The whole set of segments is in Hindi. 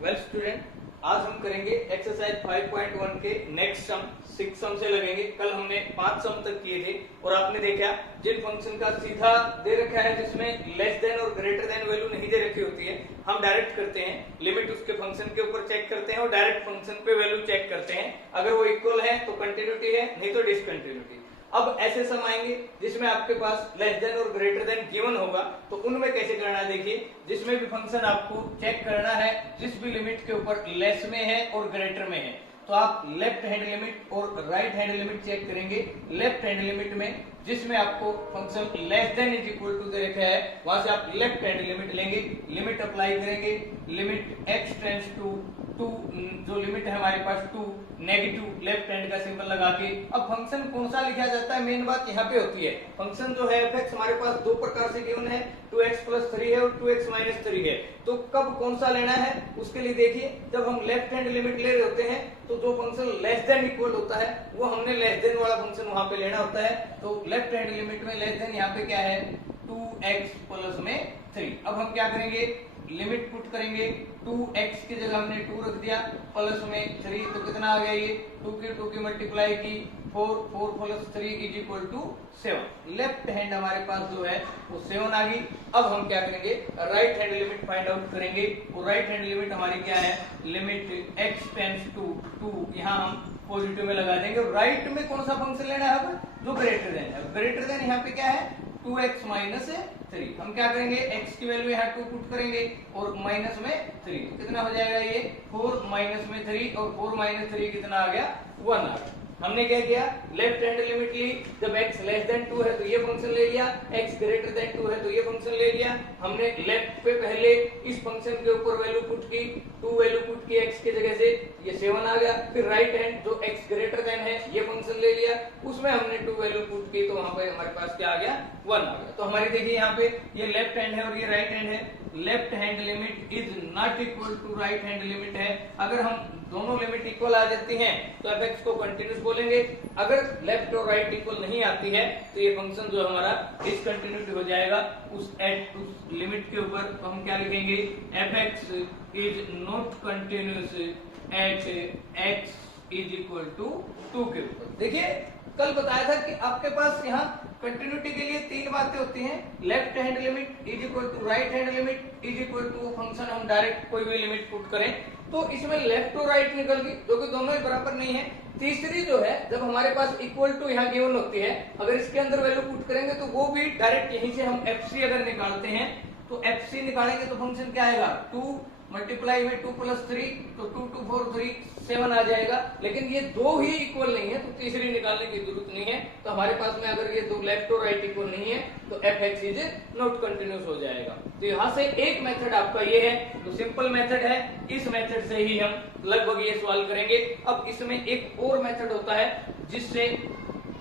वेल स्टूडेंट, आज हम करेंगे एक्सरसाइज 5.1 के नेक्स्ट सम 6 सम से लगेंगे। कल हमने 5 सम तक किए थे और आपने देखा जिन फंक्शन का सीधा दे रखा है जिसमें लेस देन और ग्रेटर देन वैल्यू नहीं दे रखी होती है, हम डायरेक्ट करते हैं, लिमिट उसके फंक्शन के ऊपर चेक करते हैं और डायरेक्ट फंक्शन पे वैल्यू चेक करते हैं। अगर वो इक्वल है तो कंटिन्यूटी है, नहीं तो डिसकंटिन्यूटी। अब ऐसे सम आएंगे जिसमें आपके पास लेस देन और ग्रेटर देन गिवन होगा, तो उनमें कैसे करना है देखिए। जिसमें भी फंक्शन आपको चेक करना है जिस भी लिमिट के ऊपर लेस में है और ग्रेटर में है, तो आप लेफ्ट हैंड लिमिट और राइट हैंड लिमिट चेक करेंगे। लेफ्ट हैंड लिमिट में जिसमें आपको function less than is equal to दे रखा है, वहां से आप लेफ्ट हैंड लिमिट लेंगे, लिमिट अप्लाई करेंगे, लिमिट एक्स टेंड्स टू 2, जो लिमिट है हमारे पास 2, नेगेटिव लेफ्ट हैंड का सिंबल लगा के। अब फंक्शन कौन सा लिखा जाता है, मेन बात यहाँ पे होती है। फंक्शन जो है एफ हमारे पास दो प्रकार से गिवन है, 2x + 3 है और 2x - 3 है। तो कब कौन सा लेना है उसके लिए देखिए, जब हम लेफ्ट हैंड लिमिट ले रहे होते हैं तो जो फंक्शन लेस देन इक्वल होता है वो हमने लेस देन वाला फंक्शन वहां पे लेना होता है। तो लेफ्ट हैंड लिमिट में लेस देन यहाँ पे क्या है, 2x + 3। अब हम क्या करेंगे, लिमिट पुट करेंगे, 2x की जगह हमने 2 रख दिया, प्लस में 3, तो कितना आ गया ये 2 की मल्टीप्लाई की 4 + 3 = 7। लेफ्ट हैंड हमारे पास जो है वो 7 आ गई। अब हम क्या करेंगे, right hand limit find out करेंगे। और राइट हैंड लिमिट हमारी क्या है, लिमिट x टेंड्स टू 2, यहाँ हम पॉजिटिव में लगा देंगे। और राइट में कौन सा फंक्शन लेना है, अब जो ग्रेटर देन है। ग्रेटर देन यहाँ पे क्या है, 2x - 3। हम क्या करेंगे, x की वैल्यू यहाँ 2 पुट करेंगे और माइनस में 3, तो कितना हो जाएगा ये 4 - 3, और 4 - 3 कितना आ गया, 1 आ गया। हमने क्या किया, लेफ्ट हैंड लिमिट ली, जब x लेस देन 2 है तो ये फंक्शन ले लिया, x ग्रेटर देन 2 है तो ये फंक्शन ले लिया। हमने लेफ्ट पे पहले इस फंक्शन के ऊपर वैल्यू पुट की, 2 वैल्यू पुट की x की जगह से, ये 7 आ गया। फिर राइट हैंड जो x ग्रेटर देन है ये फंक्शन ले लिया, उसमें हमने 2 वैल्यू पुट की, तो वहां पे हमारे पास क्या आ गया, 1 आ गया। तो हमारी देखिए यहाँ पे ये लेफ्ट हैंड है और ये राइट हैंड है। Left hand limit is not equal to right hand limit है। अगर हम दोनों लिमिट इक्वल आ जाती हैं तो एफ को कंटिन्यूस बोलेंगे। अगर लेफ्ट और राइट इक्वल नहीं आती है तो ये फंक्शन जो हमारा डिसकंटिन्यूटी हो जाएगा उस लिमिट के ऊपर। तो हम क्या लिखेंगे, F is not continuous at x = 2 के ऊपर। देखिए कल बताया था कि आपके पास यहाँ कंटिन्यूटी के लिए 3 बातें होती हैं, left hand limit is equal to right hand limit is equal to function हम डायरेक्ट कोई भी लिमिट पुट करें तो इसमें लेफ्ट और राइट निकल गई, जो कि दोनों ही बराबर नहीं है। तीसरी जो है, जब हमारे पास इक्वल टू यहाँ गिवन होती है, अगर इसके अंदर वैल्यू पुट करेंगे तो वो भी डायरेक्ट यहीं से हम FC अगर निकालते हैं तो FC निकालेंगे तो फंक्शन क्या आएगा, 2 मल्टीप्लाई में 2 + 3, तो 2 2 4 3 7 आ जाएगा। लेकिन ये दो ही इक्वल नहीं है तो तीसरी निकालने की जरूरत नहीं है। तो हमारे पास में अगर ये दो लेफ्ट और राइट इक्वल नहीं है तो f(x) इज नॉट कंटिन्यूस हो जाएगा। तो यहाँ से एक मेथड आपका ये है, तो सिंपल मेथड है, इस मेथड से ही हम लगभग ये सवाल करेंगे। अब इसमें एक और मेथड होता है जिससे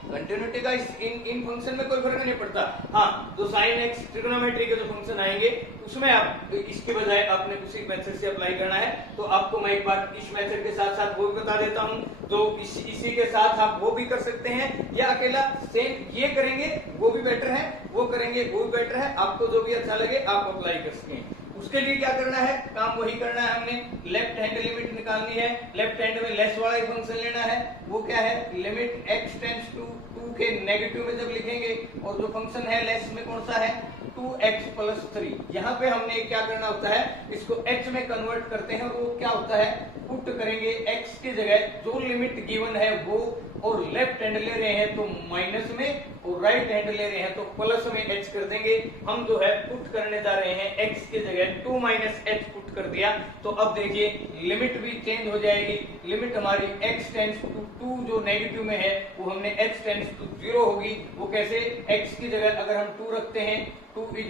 कंटिन्यूटी का इन फंक्शन में कोई फर्क नहीं पड़ता। हाँ, जो sin x ट्रिग्नोमेट्री के जो फंक्शन आएंगे उसमें आप इसके बजाय आपने उसी मेथड से अप्लाई करना है। तो आपको मैं एक बार इस मेथड के साथ साथ वो भी बता देता हूँ, तो इसी के साथ आप वो भी कर सकते हैं या अकेला सेम ये करेंगे वो भी बेटर है, वो करेंगे वो भी बेटर है। आपको जो भी अच्छा लगे आप अप्लाई कर सकें। उसके लिए क्या करना है, काम वही करना है, हमने लेफ्ट हैंड लिमिट निकालनी है। लेफ्ट हैंड में लेस वाला ही फंक्शन लेना है, वो क्या है, लिमिट x टेंड्स टू 2 के नेगेटिव में जब लिखेंगे, और जो फंक्शन है लेस में कौन सा है, 2x + 3। यहाँ पे हमने क्या करना होता है, इसको h में कन्वर्ट करते हैं, और वो क्या होता है, पुट करेंगे x की जगह जो लिमिट गिवन है वो, और लेफ्ट हैंड ले रहे हैं तो माइनस में, और राइट हैंड ले रहे हैं तो प्लस में h कर देंगे। हम जो है पुट करने जा रहे हैं x की जगह 2 - h पुट कर दिया, तो अब देखिए लिमिट भी चेंज हो जाएगी। लिमिट हमारी x टेंड्स टू 2 जो नेगेटिव में है वो हमने x टेंड्स टू 0 होगी। वो कैसे, x की जगह अगर हम 2 रखते हैं, 2 = 2 -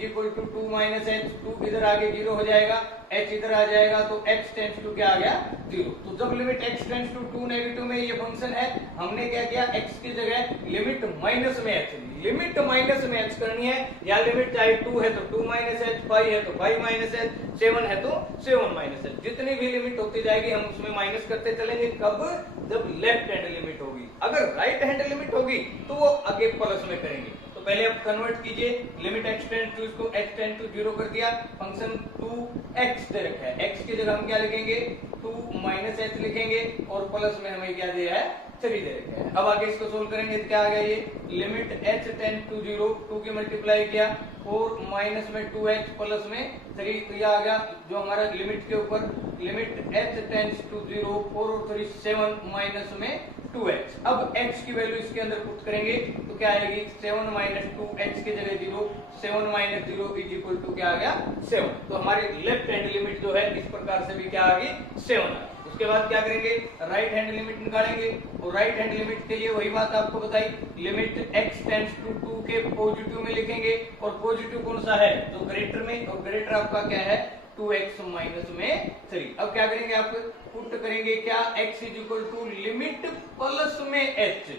h, 2 इधर आगे 0 हो जाएगा, h इधर आ जाएगा, तो x टेंड्स टू क्या आ गया, 0। तो जब limit x tends to 2 negative में ये फंक्शन है, हमने क्या किया, x की जगह लिमिट माइनस में h, लिमिट माइनस में h करनी है। या लिमिट चाहे 2 है तो 2 - h, 5 है तो 5 - h, 7 है तो 7 - h, जितनी भी लिमिट होती जाएगी हम उसमें माइनस करते चलेंगे। कब, जब लेफ्ट हैंड लिमिट होगी। अगर राइट हैंड लिमिट होगी तो वो आगे प्लस में करेंगे। तो पहले आप कन्वर्ट कीजिए, लिमिट x टेंड टू, इसको x टेंड टू 0 कर दिया, फंक्शन 2x दे रखा है, x की जगह हम क्या लिखेंगे 2 माइनस h लिखेंगे और प्लस में हमें क्या दिया है 3 दे रखा है। अब आगे इसको सोल्व करेंगे तो क्या आ गया, ये लिमिट h टेंड टू 0, 2 की मल्टीप्लाई किया 4 माइनस में 2h प्लस में 3, तो ये आ गया जो हमारा लिमिट के ऊपर लिमिट h टेंड्स टू 0, 4 और 3 7 माइनस में 2h। अब h की वैल्यू इसके अंदर पुट करेंगे तो क्या आएगी 7 माइनस 2, h की जगह 0, 7 माइनस 0 इज इक्वल टू क्या आ गया 7। तो हमारी लेफ्ट हैंड लिमिट जो है इस प्रकार से भी क्या आ गई 7। उसके बाद क्या करेंगे, राइट हैंड लिमिट निकालेंगे और राइट हैंड लिमिट के लिए वही बात आपको बताई, लिमिट x टेंड्स टू 2 के पॉजिटिव में लिखेंगे और पॉजिटिव कौन सा है तो ग्रेटर में, और ग्रेटर आपका क्या है 2x माइनस में 3। अब क्या करेंगे आप पुट करेंगे क्या x is equal to limit plus में h।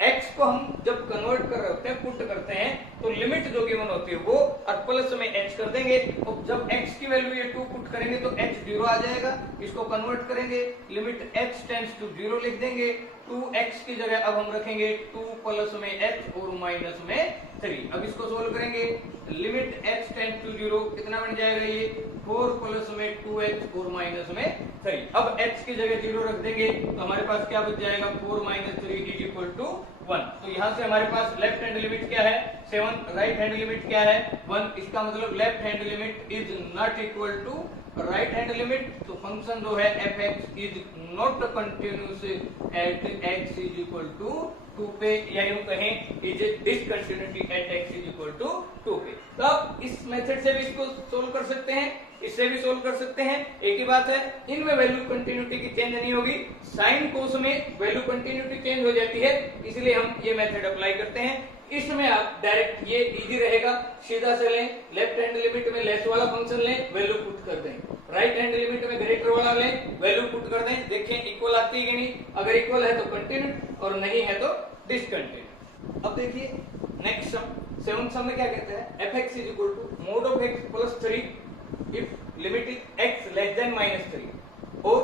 x को हम जब कन्वर्ट कर रहे होते हैं पुट करते हैं तो लिमिट जो गिवन होती है वो और प्लस में h कर देंगे, और जब x की वैल्यू ये 2 पुट करेंगे तो h 0 आ जाएगा, इसको कन्वर्ट करेंगे लिमिट h टेंड्स टू 0 लिख देंगे, 2x की जगह अब हम रखेंगे 2 प्लस में h और माइनस में 3। अब इसको सोल्व करेंगे, लिमिट h टेंड्स टू 0 कितना बन जाएगा ये 4 प्लस में 2h और माइनस में 3। अब h की जगह 0 रख देंगे तो हमारे पास क्या बच जाएगा 4 माइनस 3 इज इक्वल टू 1। तो यहाँ से हमारे पास लेफ्ट हैंड लिमिट क्या है 7, राइट हैंड लिमिट क्या है 1। इसका मतलब left hand limit is not equal to right hand limit. तो फंक्शन जो है fx is not continuous at x is equal to 2 पे, या यूं कहें is discontinuity at x is equal to 2 पे। तो आप इस मेथड से भी इसको सोल्व कर सकते हैं, इससे भी सोल्व कर सकते हैं। एक ही बात है, इनमें वैल्यू कंटिन्यूटी की चेंज नहीं होगी, साइन कोस में वैल्यू कंटिन्यूटी चेंज हो जाती है, इसलिए हम ये मेथड अप्लाई करते हैं। इसमें आप डायरेक्ट ये इजी रहेगा, सीधा से लें, लेफ्ट हैंड लिमिट में लेस वाला फंक्शन लें, वैल्यू पुट कर दें, राइट हैंड लिमिट में ग्रेटर वाला लें, वैल्यू पुट कर दें, देखें इक्वल आती है कि नहीं, अगर इक्वल है तो कंटिन्यू और नहीं है तो डिसकंटिन्यू। अब देखिए नेक्स्ट सम, 7th सम में क्या कहते हैं fx is equal to mod of x plus 3 if limit is x less than -3, और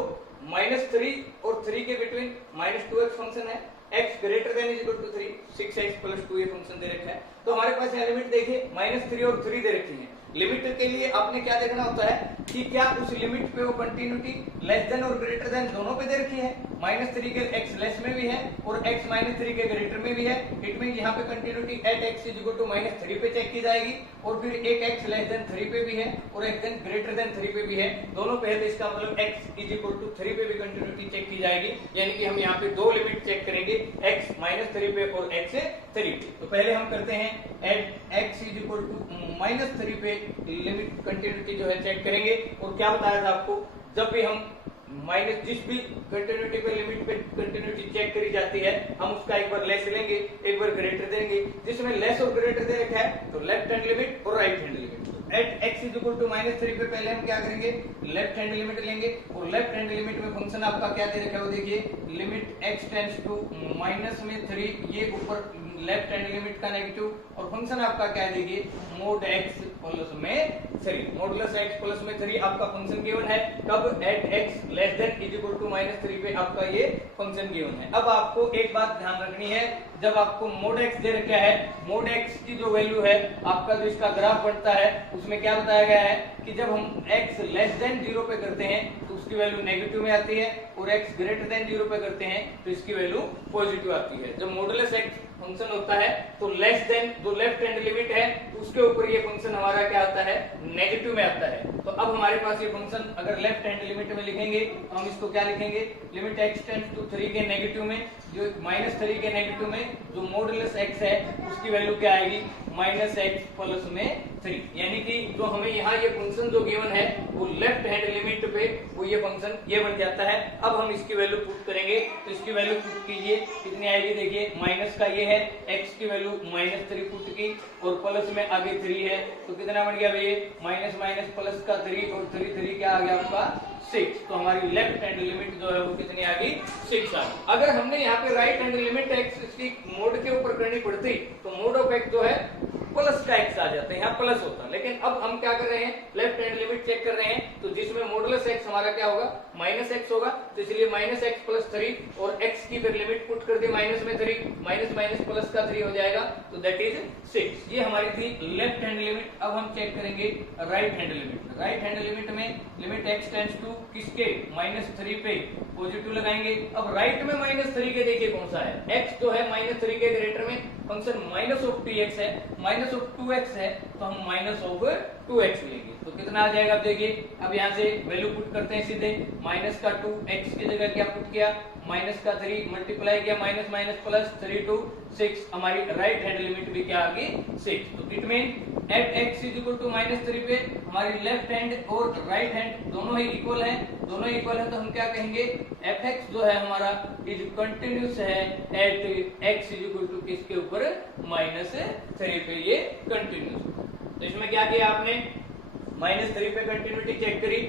-3 और 3 के बिटवीन -2x फंक्शन है, x greater than is equal to 3, 6x plus 2 ये फंक्शन दे रखा है। तो हमारे पास यहाँ लिमिट देखिए -3 और 3 दे रखी है। लिमिट के लिए आपने क्या देखना होता है कि क्या उस लिमिट पे वो कंटिन्यूटी लेस देन और ग्रेटर देन दोनों पे दे रखी है, -3 के x लेस में भी है और x -3 के ग्रेटर में भी है। इट मीन यहाँ पे continuity at x is equal to -3 पे चेक की जाएगी, और फिर एक x लेस देन 3 पे भी है और एक देन ग्रेटर देन 3 पे भी है, दोनों पे है, तो इसका मतलब x इज इक्वल टू 3 पे भी कंटिन्यूटी चेक की जाएगी। यानी कि हम यहाँ पे दो लिमिट चेक करेंगे, x -3 पे और x 3 पे। तो पहले हम करते हैं at x is equal to -3 पे लिमिट कंटिन्यूटी जो है चेक करेंगे। और क्या बताया था आपको, जब भी हम माइनस जिस भी कंटिन्यूटी पे लिमिट पे कंटिन्यूटी चेक करी जाती है, हम उसका एक बार लेस लेंगे, एक बार ग्रेटर देंगे। जिसमें लेस और ग्रेटर दे रखा है तो लेफ्ट हैंड लिमिट और right hand limit. At x is equal to -3 पे पहले हम क्या करेंगे, लेफ्ट हैंड लिमिट लेंगे, और लेफ्ट हैंड लिमिट में फंक्शन आपका क्या दे रखा है वो देखिए, लिमिट x टेंड्स टू -3, ये ऊपर लेफ्ट हैंड लिमिट का नेगेटिव, और फंक्शन आपका क्या है देखिए मोड x प्लस में 3, मॉडुलस x प्लस में 3 आपका फंक्शन गिवन है। कब at x less than is equal to -3 पे आपका ये फंक्शन गिवन है। अब आपको एक बात ध्यान रखनी है, जब आपको मोड x दे रखा है, मोड x की जो वैल्यू है आपका जो इसका ग्राफ बनता है उसमें क्या बताया गया है कि जब हम x लेस देन 0 पे करते हैं तो उसकी वैल्यू नेगेटिव में आती है, और x ग्रेटर देन 0 पे करते हैं तो इसकी वैल्यू पॉजिटिव आती है। जब मॉडुलस x फंक्शन होता है तो लेस देन जो लेफ्ट हैंड लिमिट है उसके ऊपर ये फंक्शन हमारा क्या आता है, नेगेटिव में आता है। तो अब हमारे पास ये फंक्शन अगर लेफ्ट हैंड लिमिट में लिखेंगे तो हम इसको क्या लिखेंगे, लिमिट x टेंड्स टू 3 के नेगेटिव में, जो -3 के नेगेटिव में जो मॉडुलस x है उसकी वैल्यू क्या आएगी, -x प्लस में 3। यानी कि जो हमें यहाँ ये फंक्शन जो गिवन है वो लेफ्ट हैंड लिमिट पे वो ये फंक्शन ये बन जाता है। अब हम इसकी वैल्यू पुट करेंगे, तो इसकी वैल्यू पुट कीजिए, कितनी आएगी देखिए, माइनस का ये है, x की वैल्यू -3 पुट की और प्लस में आगे 3 है, तो कितना बन गया भैया, माइनस माइनस प्लस का 3 और 3 क्या आ गया आपका 6। तो हमारी लेफ्ट हैंड लिमिट जो है वो कितनी आ गई, 6 आ गई। अगर हमने यहाँ पे राइट हैंड लिमिट x इसकी मोड के ऊपर करनी पड़ती तो मोड ऑफ x जो है प्लस का x आ जाता है, यहाँ प्लस होता है। लेकिन अब हम क्या कर रहे हैं, लेफ्ट हैंड लिमिट चेक कर रहे हैं, तो जिसमें मॉडुलस x हमारा क्या होगा, माइनस x होगा, तो इसलिए माइनस x प्लस 3 और x की फिर लिमिट पुट कर दी माइनस में 3, माइनस माइनस प्लस का 3 हो जाएगा, तो दैट इज 6। ये हमारी थी लेफ्ट हैंड लिमिट। अब हम चेक करेंगे right hand limit. Right hand limit में लिमिट x टेंड्स टू किसके, -3 पे पॉजिटिव लगाएंगे। अब राइट में -3 के देखिए कौन सा है, x जो है -3 के ग्रेटर में फंक्शन माइनस ऑफ 2x है, माइनस ऑफ 2x है, तो हम माइनस ऑफ 2x लेंगे, तो कितना आ जाएगा। अब देखिए, अब यहाँ से वैल्यू पुट करते हैं सीधे, माइनस का 2 x की जगह क्या पुट किया, माइनस का 3 मल्टीप्लाई किया, माइनस माइनस प्लस 3 to 6, हमारी राइट हैंड लिमिट भी क्या आ गई, 6। तो it mean at x is equal to -3 पे हमारी लेफ्ट हैंड और राइट हैंड दोनों ही इक्वल हैं, दोनों इक्वल हैं, तो हम क्या कहेंगे, fx जो है हमारा इज कंटिन्यूस है at x is equal to किसके ऊपर, -3 पे ये कंटिन्यूस। तो इसमें क्या किया आपने, -3 पे कंटिन्यूटी चेक करी।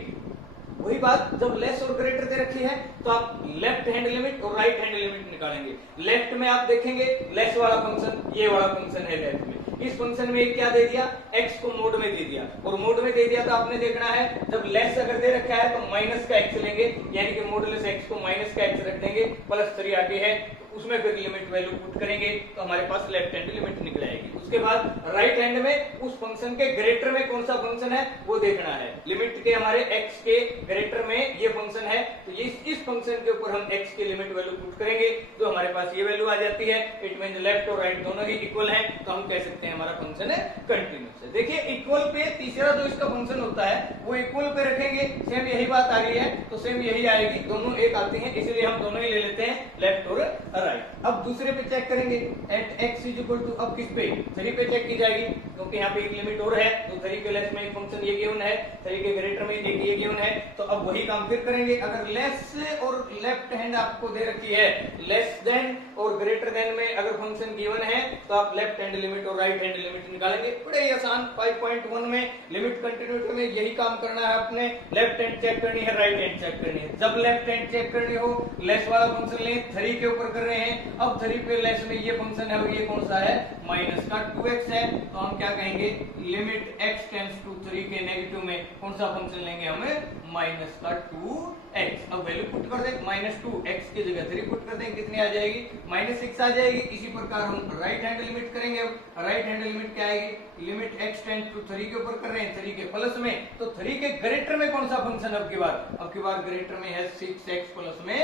वही बात, जब लेस और ग्रेटर दे रखी है तो आप लेफ्ट हैंड लिमिट और राइट हैंड लिमिट निकालेंगे। लेफ्ट में आप देखेंगे लेस वाला फंक्शन, ये वाला फंक्शन है लेफ्ट में, इस फंक्शन में क्या दे दिया, x को मोड में दे दिया, और मोड में दे दिया तो आपने देखना है जब लेस अगर दे रखा है तो माइनस का x लेंगे, यानी कि मॉडुलस x को माइनस का x रख देंगे, प्लस 3 आगे है, उसमें फिर लिमिट वैल्यू पुट करेंगे, तो हमारे पास लेफ्ट हैंड लिमिट निकल आएगी। उसके बाद राइट हैंड में उस फंक्शन के ग्रेटर में कौन सा फंक्शन है वो देखना है। लिमिट के हमारे x के ग्रेटर में ये फंक्शन है, तो ये इस फंक्शन के ऊपर हम x की लिमिट वैल्यू पुट करेंगे, तो हमारे पास ये वैल्यू आ जाती है। इट मीन लेफ्ट और राइट दोनों ही इक्वल हैं, तो हम कह सकते हैं हमारा फंक्शन है कंटिन्यूस है। देखिए इक्वल पे तीसरा जो इसका फंक्शन होता है वो इक्वल पे रखेंगे, सेम यही बात आ रही है, तो सेम यही आएगी, दोनों एक आती हैं, इसलिए हम दोनों ही ले लेते हैं, लेफ्ट और राइट। अब दूसरे पे चेक करेंगे, at x is equal to, अब किस पे, 3 पे चेक की जाएगी, क्योंकि यहाँ पे एक लिमिट और है, तो 3 के लेस में एक फंक्शन ये गिवन है, 3 के ग्रेटर में एक ये गिवन है, तो अब वही काम फिर करेंगे। अगर लेस और लेफ्ट हैंड आपको दे रखी है, लेस देन और ग्रेटर देन में अगर फंक्शन गिवन है, तो आप लेफ्ट हैंड लिमिट और राइट हैंड लिमिट निकालेंगे। बड़े ही आसान, 5.1 में लिमिट कंटिन्यूटी में यही काम करना है आपने, लेफ्ट हैंड चेक करनी है, राइट हैंड चेक करनी है। जब लेफ्ट हैंड चेक करनी हो, लेस वाला फंक्शन लें, 3 के ऊपर कर रहे हैं, अब 3 पे लेस में ये फंक्शन है और ये कौन सा है, माइनस का 2x है, तो हम क्या कहेंगे, लिमिट x टेंड्स टू 3 के नेगेटिव में कौन सा फंक्शन लेंगे हमें, माइनस का 2x। अब वैल्यू पुट कर दें, -2x की जगह 3 पुट कर दें, कितनी आ जाएगी, -6 आ जाएगी। इसी प्रकार हम राइट हैंड लिमिट करेंगे। अब राइट हैंड लिमिट क्या आएगी, लिमिट x टेंड्स टू 3 के ऊपर कर रहे हैं, 3 के प्लस में, तो 3 के ग्रेटर में कौन सा फंक्शन, अब की बार ग्रेटर में है 6x प्लस में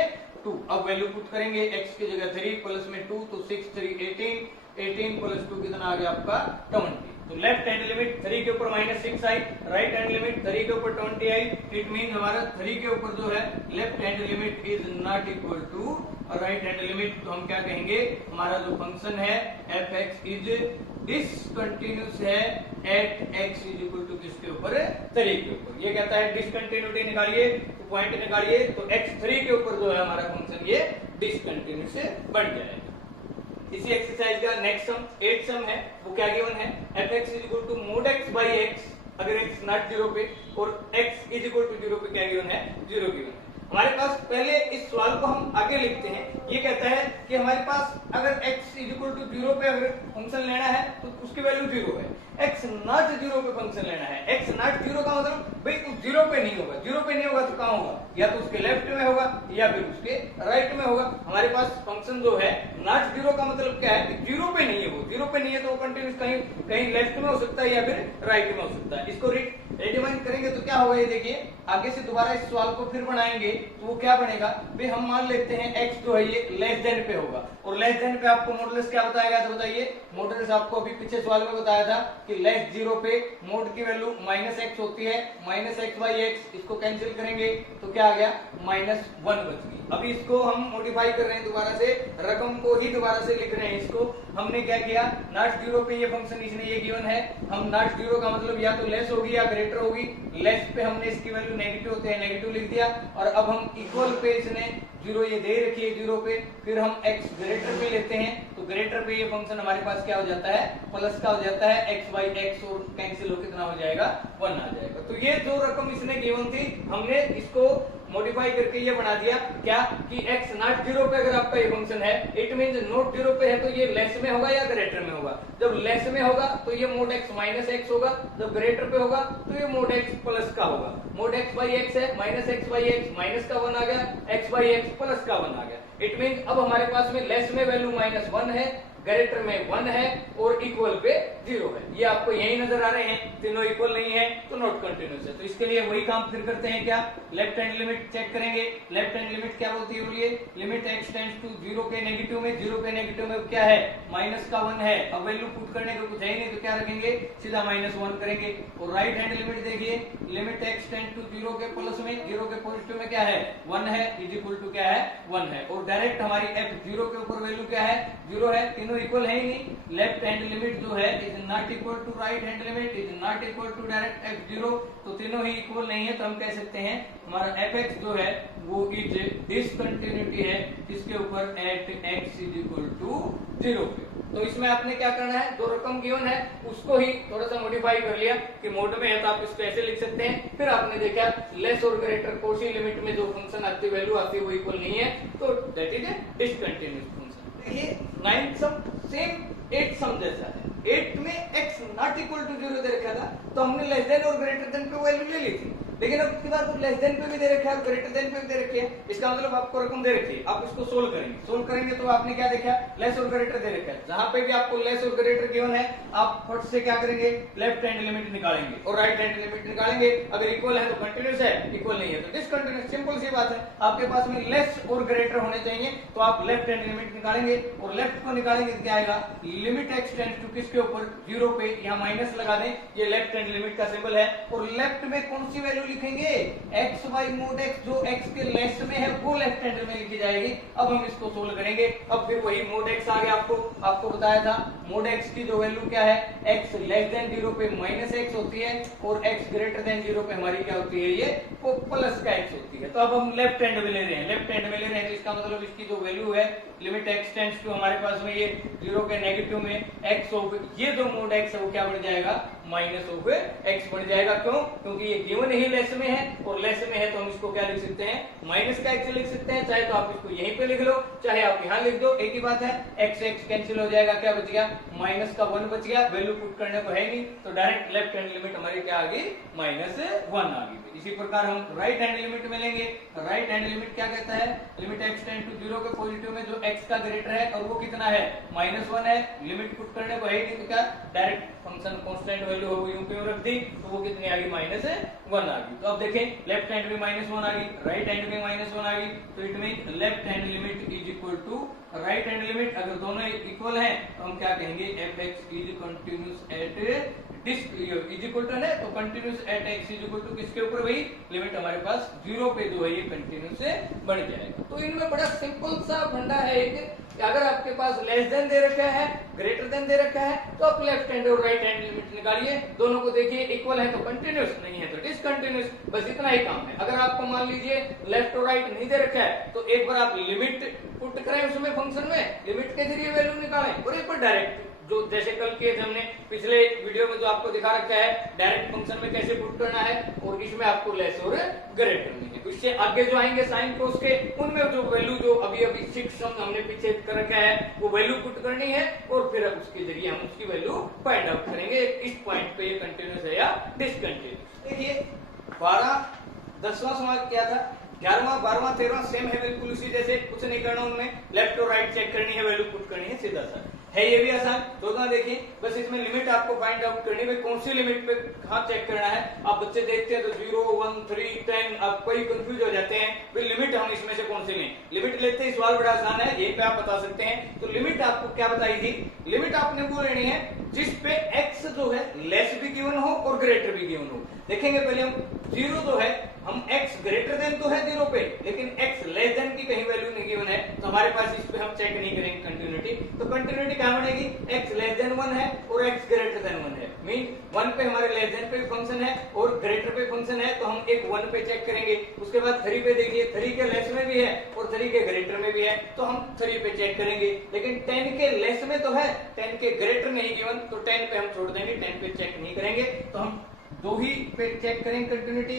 2। अब वैल्यू पुट करेंगे, x की जगह 3 प्लस में 2, तो 6 3 18, 18 प्लस 2 कितना आ गया आपका 20। तो लेफ्ट हैंड लिमिट 3 के ऊपर -6 आई, राइट हैंड लिमिट 3 के ऊपर 20 आई। इट मीन हमारा 3 के ऊपर जो है left hand limit is not equal to right hand limit, तो हम क्या कहेंगे, हमारा जो फंक्शन है fx इज डिसकंटिन्यूस है at x is equal to किसके ऊपर, 3 के ऊपर। ये कहता है डिसकंटिन्यूटी निकालिए, तो पॉइंट निकालिए, तो x 3 के ऊपर जो है हमारा फंक्शन ये डिसकंटिन्यूस बन जाएगा। इसी एक्सरसाइज का नेक्स्ट सम 8 सम है, वो क्या गिवन है, fx is equal to mod x by x, अगर x नॉट 0 पे, और x इज इक्वल टू 0 पे क्या गिवन है, 0 गिवन है। हमारे पास पहले इस सवाल को हम आगे लिखते हैं। ये कहता है कि हमारे पास अगर x इज इक्वल टू 0 पे अगर फंक्शन लेना है तो उसकी वैल्यू 0 है, x नॉट 0 पे फंक्शन लेना है, x नॉट 0 का मतलब भाई 0 पे नहीं होगा, 0 पे नहीं होगा तो कहां होगा, या तो उसके लेफ्ट में होगा या फिर उसके राइट में होगा। हमारे पास फंक्शन जो है नॉट 0 का मतलब क्या है कि 0 पे नहीं है, वो 0 पे नहीं है तो वो कंटिन्यूस कहीं कहीं लेफ्ट में हो सकता है या फिर राइट में हो सकता है। इसको रिडिफाइन करेंगे तो क्या होगा, ये देखिए आगे से दोबारा इस सवाल को फिर बनाएंगे तो वो क्या बनेगा, भाई हम मान लेते हैं x जो है ये लेस देन पे होगा, और लेस देन पे आपको मॉडुलस क्या बताएगा, तो बताइए, मॉडुलस आपको अभी पीछे सवाल में बताया था कि लेस 0 पे मोड की वैल्यू -x होती है, -x/x, इसको कैंसिल करेंगे तो क्या आ गया, -1 बच गई। अभी इसको हम मॉडिफाई कर रहे हैं, दोबारा से रकम को ही दोबारा से लिख रहे हैं। इसको हमने क्या किया, नॉट 0 पे ये फंक्शन इसने ये गिवन है, हम नॉट 0 का मतलब या तो लेस होगी या ग्रेटर होगी, लेस पे हमने इसकी वैल्यू नेगेटिव होते हैं, नेगेटिव लिख दिया, और अब हम इक्वल पे इसने 0 ये दे रखी है 0 पे, फिर हम x ग्रेटर पे लेते हैं, तो ग्रेटर पे ये फंक्शन हमारे पास क्या हो जाता है, प्लस का हो जाता है, x/x और कैंसिल हो कितना हो जाएगा, 1 आ जाएगा। तो ये जो रकम इसने गिवन थी हमने इसको मॉडिफाई करके ये बना दिया क्या कि x नॉट जीरो पे अगर आपका ये फंक्शन है, इट मींस नॉट जीरो पे है तो ये लेस में होगा या ग्रेटर में होगा। जब लेस में होगा तो ये मोड x माइनस एक्स होगा, जब ग्रेटर पे होगा तो ये मोड x प्लस का होगा। मोड x बाई एक्स है, minus x by x minus का 1 आ गया, x बाई एक्स प्लस का 1 आ गया। इट मीन अब हमारे पास में लेस में वैल्यू -1 है, ग्रेटर में 1 है और इक्वल पे 0 है। ये आपको यही नजर आ रहे हैं, तीनों इक्वल नहीं है तो नॉट कंटिन्यूस है। तो इसके लिए वही काम फिर करते हैं क्या, लेफ्ट हैंड लिमिट चेक करेंगे। लेफ्ट हैंड लिमिट क्या बोलती है, बोलिए लिमिट x टेंड्स टू 0 के नेगेटिव में, 0 के नेगेटिव में क्या है माइनस का 1 है। अब वैल्यू पुट करने को कुछ है ही नहीं तो क्या रखेंगे, सीधा -1 करेंगे। और राइट हैंड लिमिट देखिए, लिमिट x टेंड्स टू 0 के प्लस में, 0 के पॉजिटिव में क्या है 1 है, इज इक्वल टू क्या है 1 है। और डायरेक्ट हमारी f0 के ऊपर वैल्यू क्या है 0 है, तीनों इक्वल है ही नहीं। लेफ्ट हैंड लिमिट जो है is not equal to right hand limit, is not equal to direct f0, तो तीनों ही इक्वल नहीं है। तो हम कह सकते हैं हमारा fx जो है वो इज डिसकंटिन्यूटी है इसके ऊपर at x is equal to 0 पे। तो इसमें आपने क्या करना है, दो रकम गिवन है उसको ही थोड़ा सा मॉडिफाई कर लिया कि मोड में है तो आप इसको ऐसे लिख सकते हैं। फिर आपने देखा लेस और ग्रेटर कोशी लिमिट में जो फंक्शन आती वैल्यू आती है वो इक्वल नहीं है, तो that is a discontinuous function. ये 9th सम सेम 8th सम जैसा है। 8 में x नॉट इक्वल टू 0 दे रखा था तो हमने लेस देन और ग्रेटर देन पे वैल्यू ले ली थी, लेकिन अब उसके बाद लेस देन पे भी दे रखा है और ग्रेटर देन पे भी दे रखी है। इसका मतलब आपको रकम दे रखी है, आप इसको सोल्व करेंगे तो आपने क्या देखा लेस और ग्रेटर दे रखा है। जहां पे भी आपको लेस और ग्रेटर गिवन है आप फट से क्या करेंगे लेफ्ट हैंड लिमिट निकालेंगे और राइट हैंड लिमिट निकालेंगे। अगर इक्वल है तो कंटिन्यूस है, इक्वल नहीं है तो डिसकंटिन्यूस। सिंपल सी बात है, आपके पास में लेस और ग्रेटर होने चाहिए तो आप लेफ्ट हैंड लिमिट निकालेंगे और लेफ्ट को निकालेंगे तो क्या आएगा लिमिट x टेंड्स टू किसके ऊपर 0 पे, यहाँ माइनस लगा दें, ये लेफ्ट हैंड लिमिट का सिंबल है। और लेफ्ट में कौन सी वैल्यू लिखेंगे x बाई मोड x, जो x के लेस में है वो लेफ्ट हैंड में लिखी जाएगी। अब हम इसको सोल्व करेंगे। अब फिर वही मोड x आ गया, आपको बताया था मोड x की जो वैल्यू क्या है x लेस देन 0 पे -x होती है और x ग्रेटर देन 0 पे हमारी क्या होती है ये वो प्लस का x होती है। तो अब हम लेफ्ट हैंड में ले रहे हैं, लेफ्ट हैंड में ले रहे हैं तो इसका मतलब इसकी जो वैल्यू है लिमिट x टेंड्स टू हमारे पास में ये 0 के नेगेटिव में x ऑफ ये जो मोड x है वो क्या बढ़ जाएगा माइनस ऑफ x बढ़ जाएगा। क्यों, क्योंकि ये गिवन ही लेस में है और लेस में है तो हम इसको क्या लिख सकते हैं माइनस का x लिख सकते हैं। चाहे तो आप इसको यहीं पे लिख लो चाहे आप यहाँ लिख दो, एक ही बात है। x कैंसिल हो जाएगा, क्या बच गया माइनस का 1 बच गया, वैल्यू पुट करने को है नहीं तो डायरेक्ट लेफ्ट हैंड लिमिट हमारी क्या आ गई -1 आ गई। इसी प्रकार हम राइट हैंड लिमिट में लेंगे। राइट हैंड लिमिट क्या कहता है, लिमिट x टेंड टू 0 के पॉजिटिव में जो x का ग्रेटर है और वो कितना है -1 है, लिमिट पुट करने को है नहीं तो क्या डायरेक्ट फंक्शन कांस्टेंट वैल्यू हो यूं पे रख दी तो वो कितनी आ गई -1 आ गई। तो अब देखें लेफ्ट हैंड में -1 आ गई, राइट हैंड में -1 आ गई, तो it mean left hand limit is equal to right hand limit. अगर दोनों इक्वल हैं तो हम क्या कहेंगे fx is continuous at is equal to है तो continuous at x is equal to किसके ऊपर वही लिमिट हमारे पास 0 पे जो है ये कंटिन्यूअस से बढ़ जाएगा। तो इनमें बड़ा सिंपल सा फंडा है एक, अगर आपके पास लेस देन दे रखा है ग्रेटर देन दे रखा है तो आप लेफ्ट हैंड और राइट हैंड लिमिट निकालिए, दोनों को देखिए इक्वल है तो कंटिन्यूअस, नहीं है तो डिसकंटिन्यूअस, बस इतना ही काम है। अगर आपको मान लीजिए लेफ्ट और राइट नहीं दे रखा है तो एक बार आप लिमिट पुट करें उसमें फंक्शन में, लिमिट के जरिए वैल्यू निकालें और एक बार डायरेक्ट जो जैसे कल किए थे हमने पिछले वीडियो में जो आपको दिखा रखा है डायरेक्ट फंक्शन में कैसे पुट करना है, और इसमें आपको लेस और ग्रेटर नहीं है। इससे आगे जो आएंगे साइन कोस के उनमें जो वैल्यू जो अभी 6 सम हमने पीछे कर रखा है वो वैल्यू पुट करनी है और फिर उसके जरिए हम उसकी वैल्यू फाइंड आउट करेंगे इस पॉइंट पे ये कंटिन्यूअस है या डिसकंटिन्यूअस। देखिए 10वां सवाल क्या था, 11वां 12वां 13वां सेम है बिल्कुल उसी जैसे, कुछ नहीं करना उनमें, लेफ्ट और राइट चेक करनी है, वैल्यू पुट करनी है, सीधा सा है। ये भी आसान, 14 देखिए बस इसमें लिमिट आपको फाइंड आउट करनी है, कौन सी लिमिट पे कहां चेक करना है। आप बच्चे देखते हैं तो 0 1 3 10 आप कोई कंफ्यूज हो जाते हैं, फिर लिमिट हम इसमें से कौन सी लें। लिमिट लेते ही सवाल बड़ा आसान है, यही पे आप बता सकते हैं। तो लिमिट आपको क्या बताई थी, लिमिट आपने वो लेनी है जिस पे x जो है लेस भी गिवन हो और ग्रेटर भी गिवन हो। देखेंगे पहले हम 0 जो है हम x ग्रेटर देन तो है 0 पे, लेकिन x लेस देन की कहीं वैल्यू नहीं गिवन है तो हमारे पास इस पे हम चेक नहीं करेंगे कंटिन्यूटी। तो कंटिन्यूटी क्या बनेगी, x लेस देन 1 है और x ग्रेटर देन 1 है, मीन 1 पे हमारे लेस देन पे फंक्शन है और ग्रेटर पे फंक्शन है तो हम एक 1 पे चेक करेंगे। उसके बाद 3 पे देखिए, 3 के लेस में भी है और 3 के ग्रेटर में भी है तो हम 3 पे चेक करेंगे। लेकिन 10 के लेस में तो है, 10 के ग्रेटर नहीं गिवन तो 10 पे हम छोड़ देंगे, 10 पे चेक नहीं करेंगे। तो हम दो ही पे चेक करेंगे continuity,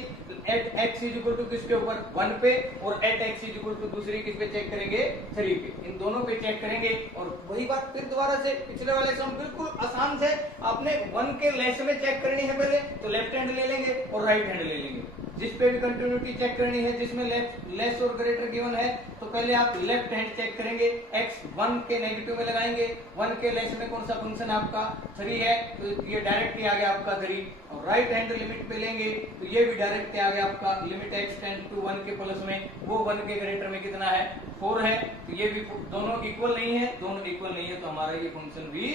at x is equal to किसके ऊपर 1 पे, और at x is equal to दूसरी किस पे चेक करेंगे 3 पे, इन दोनों पे चेक करेंगे। और वही बात फिर दोबारा से पिछले वाले सम बिल्कुल आसान से, आपने 1 के लेस में चेक करनी है पहले तो लेफ्ट हैंड ले लेंगे और राइट हैंड ले लेंगे। जिस पे भी कंटिन्यूटी चेक करनी है जिसमें लेस और ग्रेटर गिवन है तो पहले आप लेफ्ट हैंड चेक करेंगे, x 1 के नेगेटिव में लगाएंगे, 1 के लेस में कौन सा फंक्शन आपका 3 है तो ये डायरेक्ट ही आ गया आपका 3, और राइट हैंड लिमिट पे लेंगे तो ये भी डायरेक्ट ही आ गया आपका लिमिट x टेंड टू 1 के प्लस में, वो 1 के ग्रेटर में कितना है 4 है, तो ये भी दोनों इक्वल नहीं है, दोनों इक्वल नहीं है तो हमारा ये फंक्शन भी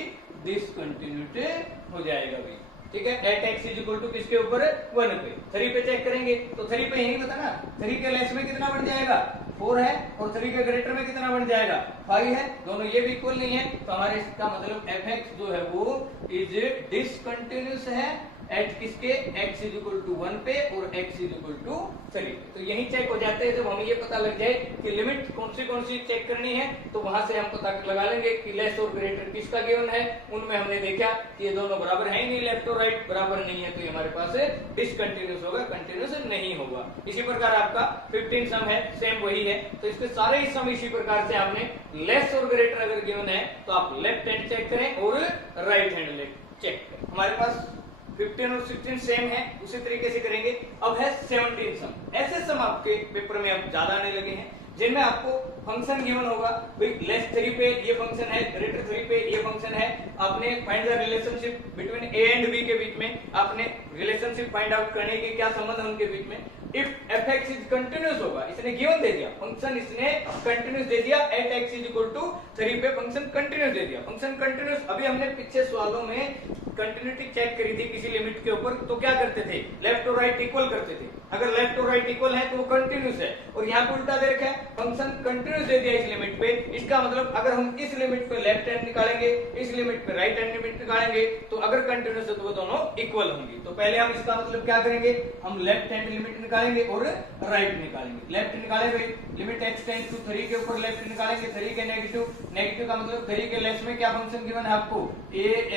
डिसकंटिन्यूटेड हो जाएगा भाई, ठीक है। At x is equal to किसके ऊपर 1 पे, 3 पे चेक करेंगे तो 3 पे यही पता ना, 3 के लेस में कितना बन जाएगा 4 है, और 3 के ग्रेटर में कितना बन जाएगा 5 है, दोनों ये भी इक्वल नहीं है तो हमारे इसका मतलब एफ एक्स जो है वो इज डिसकंटिन्यूअस है एट किसके x इज इक्वल टू 1 पे और x इज इक्वल टू 3। तो यही चेक हो जाते हैं जब हमें ये पता लग जाए कि लिमिट कौन सी चेक करनी है तो वहां से हम पता लगा लेंगे कि लेस और ग्रेटर किसका गिवन है। उनमें हमने देखा कि ये दोनों बराबर है ही नहीं, लेफ्ट और राइट बराबर नहीं है तो ये हमारे पास डिसकंटिन्यूअस होगा, कंटिन्यूअस नहीं होगा। इसी प्रकार आपका 15 सम है, सेम वही है, तो इसके सारे ही सम इसी प्रकार से आपने लेस और ग्रेटर अगर गिवन है तो आप लेफ्ट हैंड चेक करें और राइट हैंड चेक करें। हमारे पास 15 और 16 सेम है, उसी तरीके से करेंगे। अब है 17 सम। ऐसे सम आपके पेपर में अब ज्यादा आने लगे हैं जिनमें आपको फंक्शन गिवन होगा, भाई लेस 3 पे ये फंक्शन है, ग्रेटर 3 पे ये फंक्शन है, आपने find the relationship between A and B के बीच में आपने रिलेशनशिप फाइंड आउट करने के क्या संबंध है उनके बीच में। If F x is continuous होगा, इसने गिवन दे दिया फंक्शन, इसने कंटिन्यूस दे दिया, at x is equal to 3 पे फंक्शन कंटिन्यूस दे दिया, फंक्शन कंटिन्यूस। अभी हमने पिछले सवालों में कंटिन्यूटी चेक करी थी किसी लिमिट के ऊपर तो क्या करते थे, लेफ्ट और राइट इक्वल करते थे, अगर लेफ्ट और राइट इक्वल है तो वो कंटिन्यूस है, और यहाँ पे उल्टा दे रखा है फंक्शन कंटिन्यूस दे दिया इस लिमिट पे, इसका मतलब अगर हम इस लिमिट पे लेफ्ट हैंड निकालेंगे, इस लिमिट पे राइट हैंड लिमिट निकालेंगे तो अगर कंटिन्यूस है तो वो दोनों इक्वल होंगी। तो पहले हम इसका मतलब क्या करेंगे, हम लेफ्ट हैंड लिमिट निकालेंगे और राइट निकालेंगे। लेफ्ट निकालेंगे लिमिट x टेंड टू 3 के ऊपर लेफ्ट निकालेंगे, 3 के नेगेटिव का मतलब 3 के लेस में क्या फंक्शन गिवन है आपको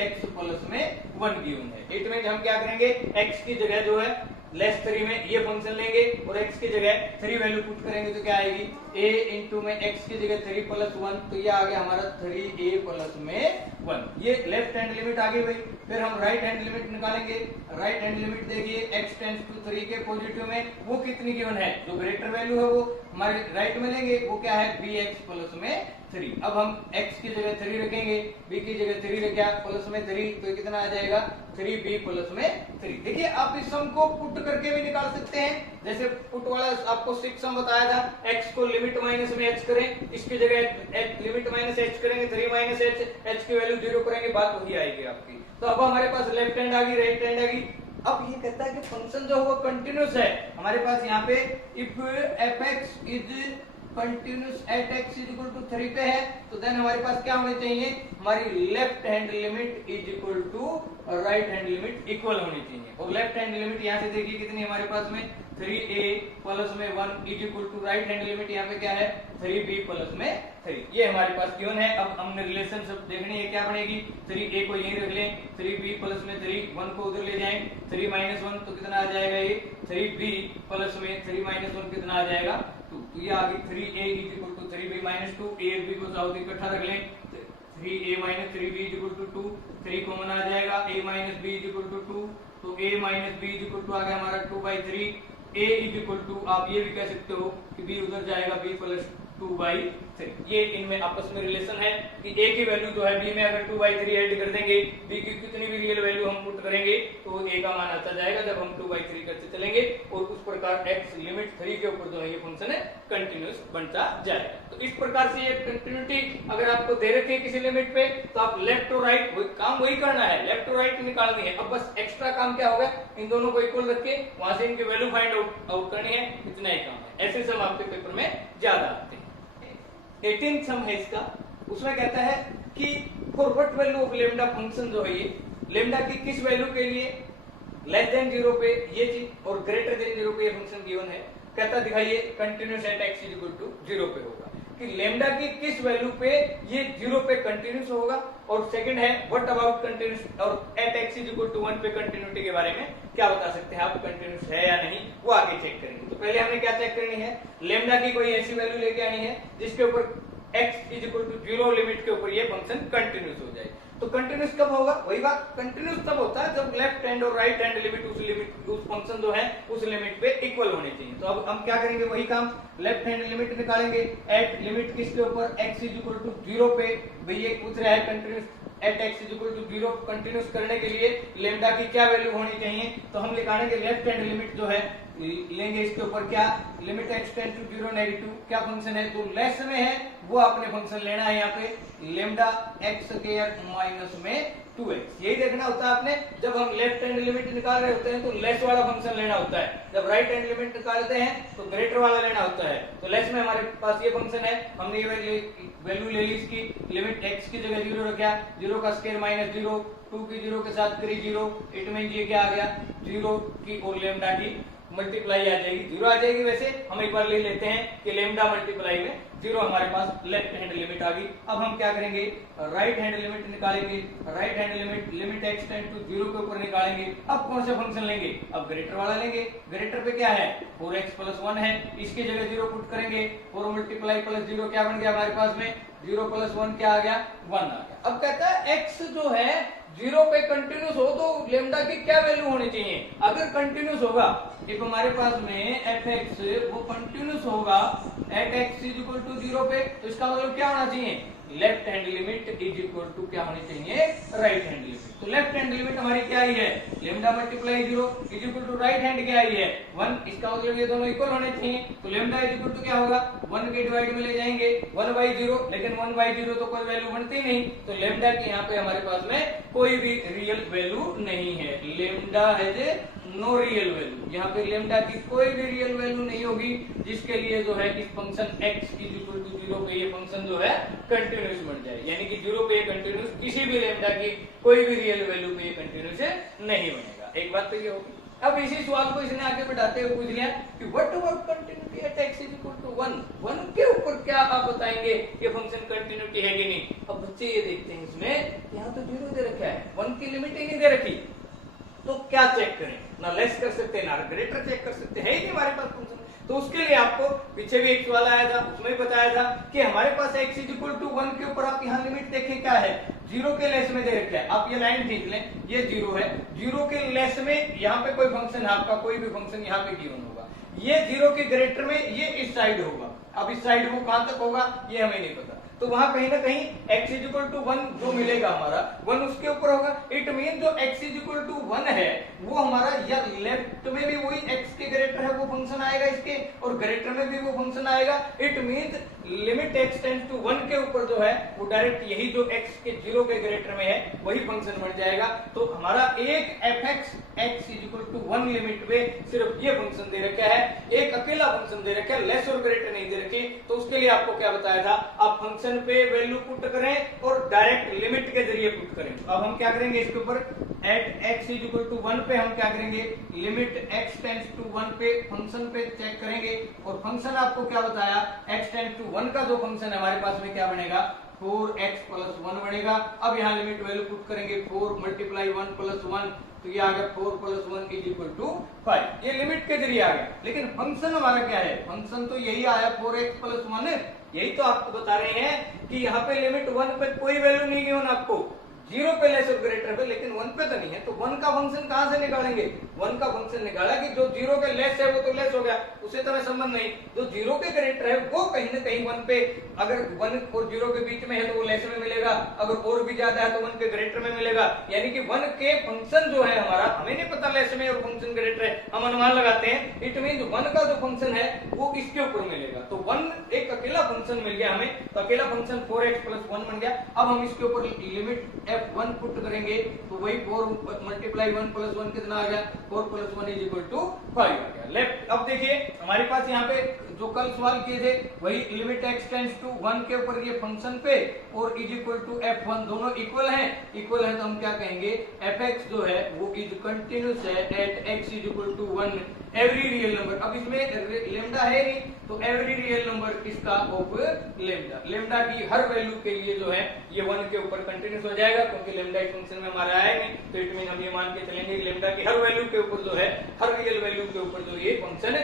ax प्लस में 1 गिवन है। इट मीन हम क्या करेंगे, x की जगह जो है लेस 3 में ये फंक्शन लेंगे और x की जगह 3 वैल्यू पुट करेंगे तो क्या आएगी a इंटू में x की जगह 3 प्लस 1, तो ये आ गया हमारा 3a प्लस में 1। ये लेफ्ट हैंड लिमिट आ गई भाई। फिर हम राइट हैंड लिमिट निकालेंगे, राइट हैंड लिमिट देखिए x टेंड्स टू 3 के पॉजिटिव में वो कितनी गिवन है, जो ग्रेटर वैल्यू है वो हमारे राइट में लेंगे, वो क्या है bx प्लस में 3। अब हम x की जगह 3 रखेंगे, b की जगह 3 रखा प्लस में 3, तो कितना आ जाएगा 3b प्लस में 3। देखिए आप इस सम को पुट करके भी निकाल सकते हैं, जैसे पुट वाला आपको 6 सम बताया था, x को लिमिट माइनस में h करें, इसकी जगह लिमिट माइनस h करेंगे, 3 माइनस h की वैल्यू 0 करेंगे, बात वही आएगी आपकी। तो अब हमारे पास लेफ्ट हैंड आ गई, राइट हैंड आ गई। अब ये कहता है कि फंक्शन जो है वो कंटिन्यूस है, हमारे पास यहाँ पे if fx is continuous at x is equal to 3 पे है तो देन हमारे पास क्या होने चाहिए, हमारी left hand limit is equal to right hand limit equal होनी चाहिए। और लेफ्ट हैंड लिमिट यहाँ से देखिए कितनी हमारे पास में 3a प्लस में 1 is equal to right hand limit यहाँ पे क्या है 3b प्लस में 3, ये हमारे पास गिवन है। अब हमने रिलेशन सब देखनी है, क्या बनेगी 3a को यहीं रख लें, 3b प्लस में 3, 1 को उधर ले जाएं, 3 माइनस 1 तो कितना आ जाएगा ये 3b प्लस में 3 माइनस 1 कितना आ जाएगा 2, तो ये आ गई 3a is equal to 3b minus 2, a और b को साउथ इकट्ठा रख लें, 3a minus 3b is equal to 2, 3 common आ जाएगा, a minus b is equal to 2, तो a minus b is equal to आ गया हमारा 2/3, a इज इक्वल टू आप ये भी कह सकते हो कि b उधर जाएगा b प्लस 2/3। ये इनमें आपस में रिलेशन है कि a की वैल्यू जो है b में अगर 2/3 ऐड कर देंगे, b की कितनी भी रियल वैल्यू हम पुट करेंगे तो a का मान आता जाएगा जब हम 2/3 करते चलेंगे, और उस प्रकार x लिमिट 3 के ऊपर जो है ये फंक्शन है कंटिन्यूस बनता जाएगा। तो इस प्रकार से ये कंटिन्यूटी अगर आपको दे रखी है किसी लिमिट पे तो आप लेफ्ट और राइट काम वही करना है, लेफ्ट और राइट निकालनी है। अब बस एक्स्ट्रा काम क्या होगा, इन दोनों को इक्वल रख के वहां से इनकी वैल्यू फाइंड आउट करनी है, इतना ही काम है। ऐसे सम आपके पेपर में ज्यादा आते हैं। 18 सम है इसका, उसमें कहता है कि for what value of lambda function जो है ये लेमडा की किस वैल्यू के लिए लेस देन 0 पे ये चीज और ग्रेटर देन 0 पे ये फंक्शन गिवन है, कहता दिखाइए continuous at x is equal to 0 पे होगा। कि लेमडा की किस वैल्यू पे ये 0 पे कंटिन्यूस होगा, और सेकंड है व्हाट अबाउट कंटिन्यूस और at x is equal to 1 पे कंटिन्यूटी के बारे में क्या बता सकते हैं आप, कंटिन्यूस है या नहीं, वो आगे चेक करेंगे। तो पहले हमने क्या चेक करनी है, लेमडा की कोई ऐसी वैल्यू लेके आनी है जिसके ऊपर x is equal to 0 limit के ऊपर ये फंक्शन कंटिन्यूस हो जाए। तो कंटिन्यूस कब होगा, वही बात, कंटिन्यूस तब होता है जब लेफ्ट हैंड और राइट हैंड लिमिट उस फंक्शन जो है उस लिमिट पे इक्वल होने चाहिए। तो अब हम क्या करेंगे, वही काम, लेफ्ट हैंड लिमिट निकालेंगे एट लिमिट किसके ऊपर, x इज इक्वल टू 0 पे, भैया पूछ रहा है continuous at x is equal to 0 continuous करने के लिए लेमडा की क्या वैल्यू होनी चाहिए, तो हम निकालेंगे लेफ्ट हैंड लिमिट जो है लेंगे इसके ऊपर क्या, limit x tend to 0 negative क्या फंक्शन है, तो लेस में है वो आपने फंक्शन लेना है यहाँ पे लेमडा x स्क्वायर माइनस में 2x। यही देखना होता है आपने, जब हम लेफ्ट हैंड लिमिट निकाल रहे होते हैं तो लेस वाला फंक्शन लेना होता है, जब राइट हैंड लिमिट निकालते हैं तो ग्रेटर वाला लेना होता है। तो लेस में हमारे पास ये फंक्शन है, हमने ये वैल्यू ले ली इसकी, लिमिट x की जगह 0 रखा, 0 का स्क्वायर माइनस 0, 2 की 0 के साथ करी 0, इट मीन ये क्या आ गया 0 की और लेमडा की मल्टीप्लाई आ जाएगी, 0 आ जाएगी। वैसे हम एक बार ले लेते हैं कि लेमडा मल्टीप्लाई में 0 हमारे पास लेफ्ट हैंड लिमिट आ गई। अब हम क्या करेंगे, राइट हैंड लिमिट निकालेंगे, right hand limit x tend to 0 के ऊपर निकालेंगे। अब कौन सा फंक्शन लेंगे, अब ग्रेटर वाला लेंगे, ग्रेटर पे क्या है 4x प्लस 1 है, इसकी जगह 0 पुट करेंगे, 4 मल्टीप्लाई प्लस 0 क्या बन गया हमारे पास में 0 प्लस 1 क्या आ गया 1 आ गया। अब कहता है x जो है 0 पे कंटिन्यूस हो तो लेमडा की क्या वैल्यू होनी चाहिए, अगर कंटिन्यूस होगा if हमारे पास में fx वो कंटिन्यूस होगा at x is equal to 0 पे, तो इसका मतलब क्या होना चाहिए, left hand limit is equal to क्या होनी चाहिए, राइट हैंड लिमिट। तो लेफ्ट हैंड लिमिट हमारी क्या आई है, lambda multiply 0 is equal to right hand क्या आई है 1, इसका मतलब ये दोनों इक्वल होने चाहिए। तो लेमडा इज इक्वल टू क्या होगा 1 के डिवाइड में ले जाएंगे 1/0, लेकिन 1/0 तो कोई वैल्यू बनती नहीं, तो लेमडा की यहाँ पे हमारे पास में कोई भी रियल वैल्यू नहीं है, लेमडा है नो रियल वैल्यू, यहाँ पे लेमडा की कोई भी रियल वैल्यू नहीं होगी, जिसके लिए जो है इस function x is equal to 0 पे ये फंक्शन जो है कंटिन्यूस बन जाए, यानी कि 0 पे कंटिन्यूस किसी भी लेमडा की कोई भी रियल वैल्यू पे कंटिन्यूस नहीं बनेगा। एक बात तो ये होगी। अब इसी सवाल को इसने आगे बढ़ाते हुए पूछ लिया कि what about continuity at x is equal to 1 के ऊपर क्या आप बताएंगे कि फंक्शन कंटिन्यूटी है कि नहीं। अब बच्चे ये देखते हैं इसमें यहाँ तो 0 दे रखा है, 1 की लिमिट ही नहीं दे रखी, तो क्या चेक करें, ना लेस कर सकते हैं ना ग्रेटर चेक कर सकते हैं, ही नहीं हमारे पास फंक्शन। तो उसके लिए आपको पीछे भी एक सवाल आया था, उसमें बताया था कि हमारे पास x इज इक्वल टू 1 के ऊपर आप यहाँ लिमिट देखें क्या है, 0 के लेस में दे रखा है। आप ये लाइन खींच लें, ये 0 है, 0 के लेस में यहाँ पे कोई फंक्शन आपका कोई भी फंक्शन यहाँ पे गिवन होगा, ये 0 के ग्रेटर में ये इस साइड होगा, अब इस साइड वो कहां तक होगा ये हमें नहीं पता, तो वहां कहीं ना कहीं x इज इक्वल टू 1 जो मिलेगा हमारा 1 उसके ऊपर होगा। इट मीन जो x इज इक्वल टू 1 है वो हमारा या लेफ्ट में भी वही x के ग्रेटर है वो फंक्शन आएगा इसके, और ग्रेटर में भी वो फंक्शन आएगा। It mean limit x tends to 1 के ऊपर जो है वो डायरेक्ट यही जो x के 0 के ग्रेटर में है वही फंक्शन बन जाएगा। तो हमारा एक fx x is equal to 1 limit पे सिर्फ ये फंक्शन दे रखा है, एक अकेला फंक्शन दे रखा है, लेस और ग्रेटर नहीं दे रखी। तो उसके लिए आपको क्या बताया था, आप फंक्शन पे वैल्यू पुट करें और डायरेक्ट लिमिट के जरिए पुट करें। अब हम क्या करेंगे इसके ऊपर at x is equal to 1 पे हम क्या करेंगे, लिमिट x टेंड्स टू 1 पे फंक्शन पे चेक करेंगे, और फंक्शन आपको क्या बताया x टेंड्स टू 1 का जो फंक्शन है हमारे पास में क्या बनेगा 4x प्लस 1 बनेगा। अब यहाँ लिमिट वैल्यू पुट करेंगे 4 मल्टीप्लाई 1 प्लस 1, तो ये आ गया 4 प्लस 1 इज इक्वल टू 5, ये लिमिट के जरिए आ गया। लेकिन फंक्शन हमारा क्या है, फंक्शन तो यही आया 4x प्लस 1, यही तो आपको बता रहे हैं कि यहाँ पे लिमिट 1 पे कोई वैल्यू नहीं गिवन आपको, 0 पे लेस और ग्रेटर पे, लेकिन 1 पे तो नहीं है। तो 1 का फंक्शन कहां से निकालेंगे, 1 का फंक्शन निकाला कि जो 0 के लेस है वो तो लेस हो गया, उससे तो संबंध नहीं, जो 0 के ग्रेटर है वो कहीं ना कहीं 1 पे, अगर 1 और 0 के बीच में है तो वो लेस में मिलेगा, अगर और भी ज्यादा है तो 1 के ग्रेटर में मिलेगा। यानी कि 1 के फंक्शन जो है हमारा, हमें नहीं पता लेस में और फंक्शन ग्रेटर है, हम अनुमान लगाते हैं। इट मीन 1 का जो फंक्शन है वो इसके ऊपर मिलेगा। तो 1 एक अकेला फंक्शन मिल गया हमें, तो अकेला फंक्शन 4x प्लस 1 बन गया। अब हम इसके ऊपर लिमिट f1 पुट करेंगे तो वही 4 मल्टीप्लाई 1 प्लस 1 कितना आ गया 4 प्लस 1 इज इक्वल टू 5 आ गया। लेफ्ट अब देखिए हमारे पास यहाँ पे जो कल सवाल किए थे वही लिमिट x टेंड्स टू 1 के ऊपर ये फंक्शन पे और इज इक्वल टू f1 दोनों इक्वल हैं, इक्वल है तो हम क्या कहेंगे fx जो है वो इज कंटिन्यूस है at x is equal to 1 every real number. अब इसमें लेमडा है नहीं, तो एवरी रियल नंबर किसका ऑफ लेमडा, लेमडा की हर वैल्यू के लिए जो है ये 1 के ऊपर कंटिन्यूस हो जाएगा, क्योंकि लेमडा इस फंक्शन में हमारा है नहीं, तो इट मीन हम ये मान के चलेंगे लेमडा की हर वैल्यू के ऊपर जो है, हर रियल वैल्यू के ऊपर जो ये function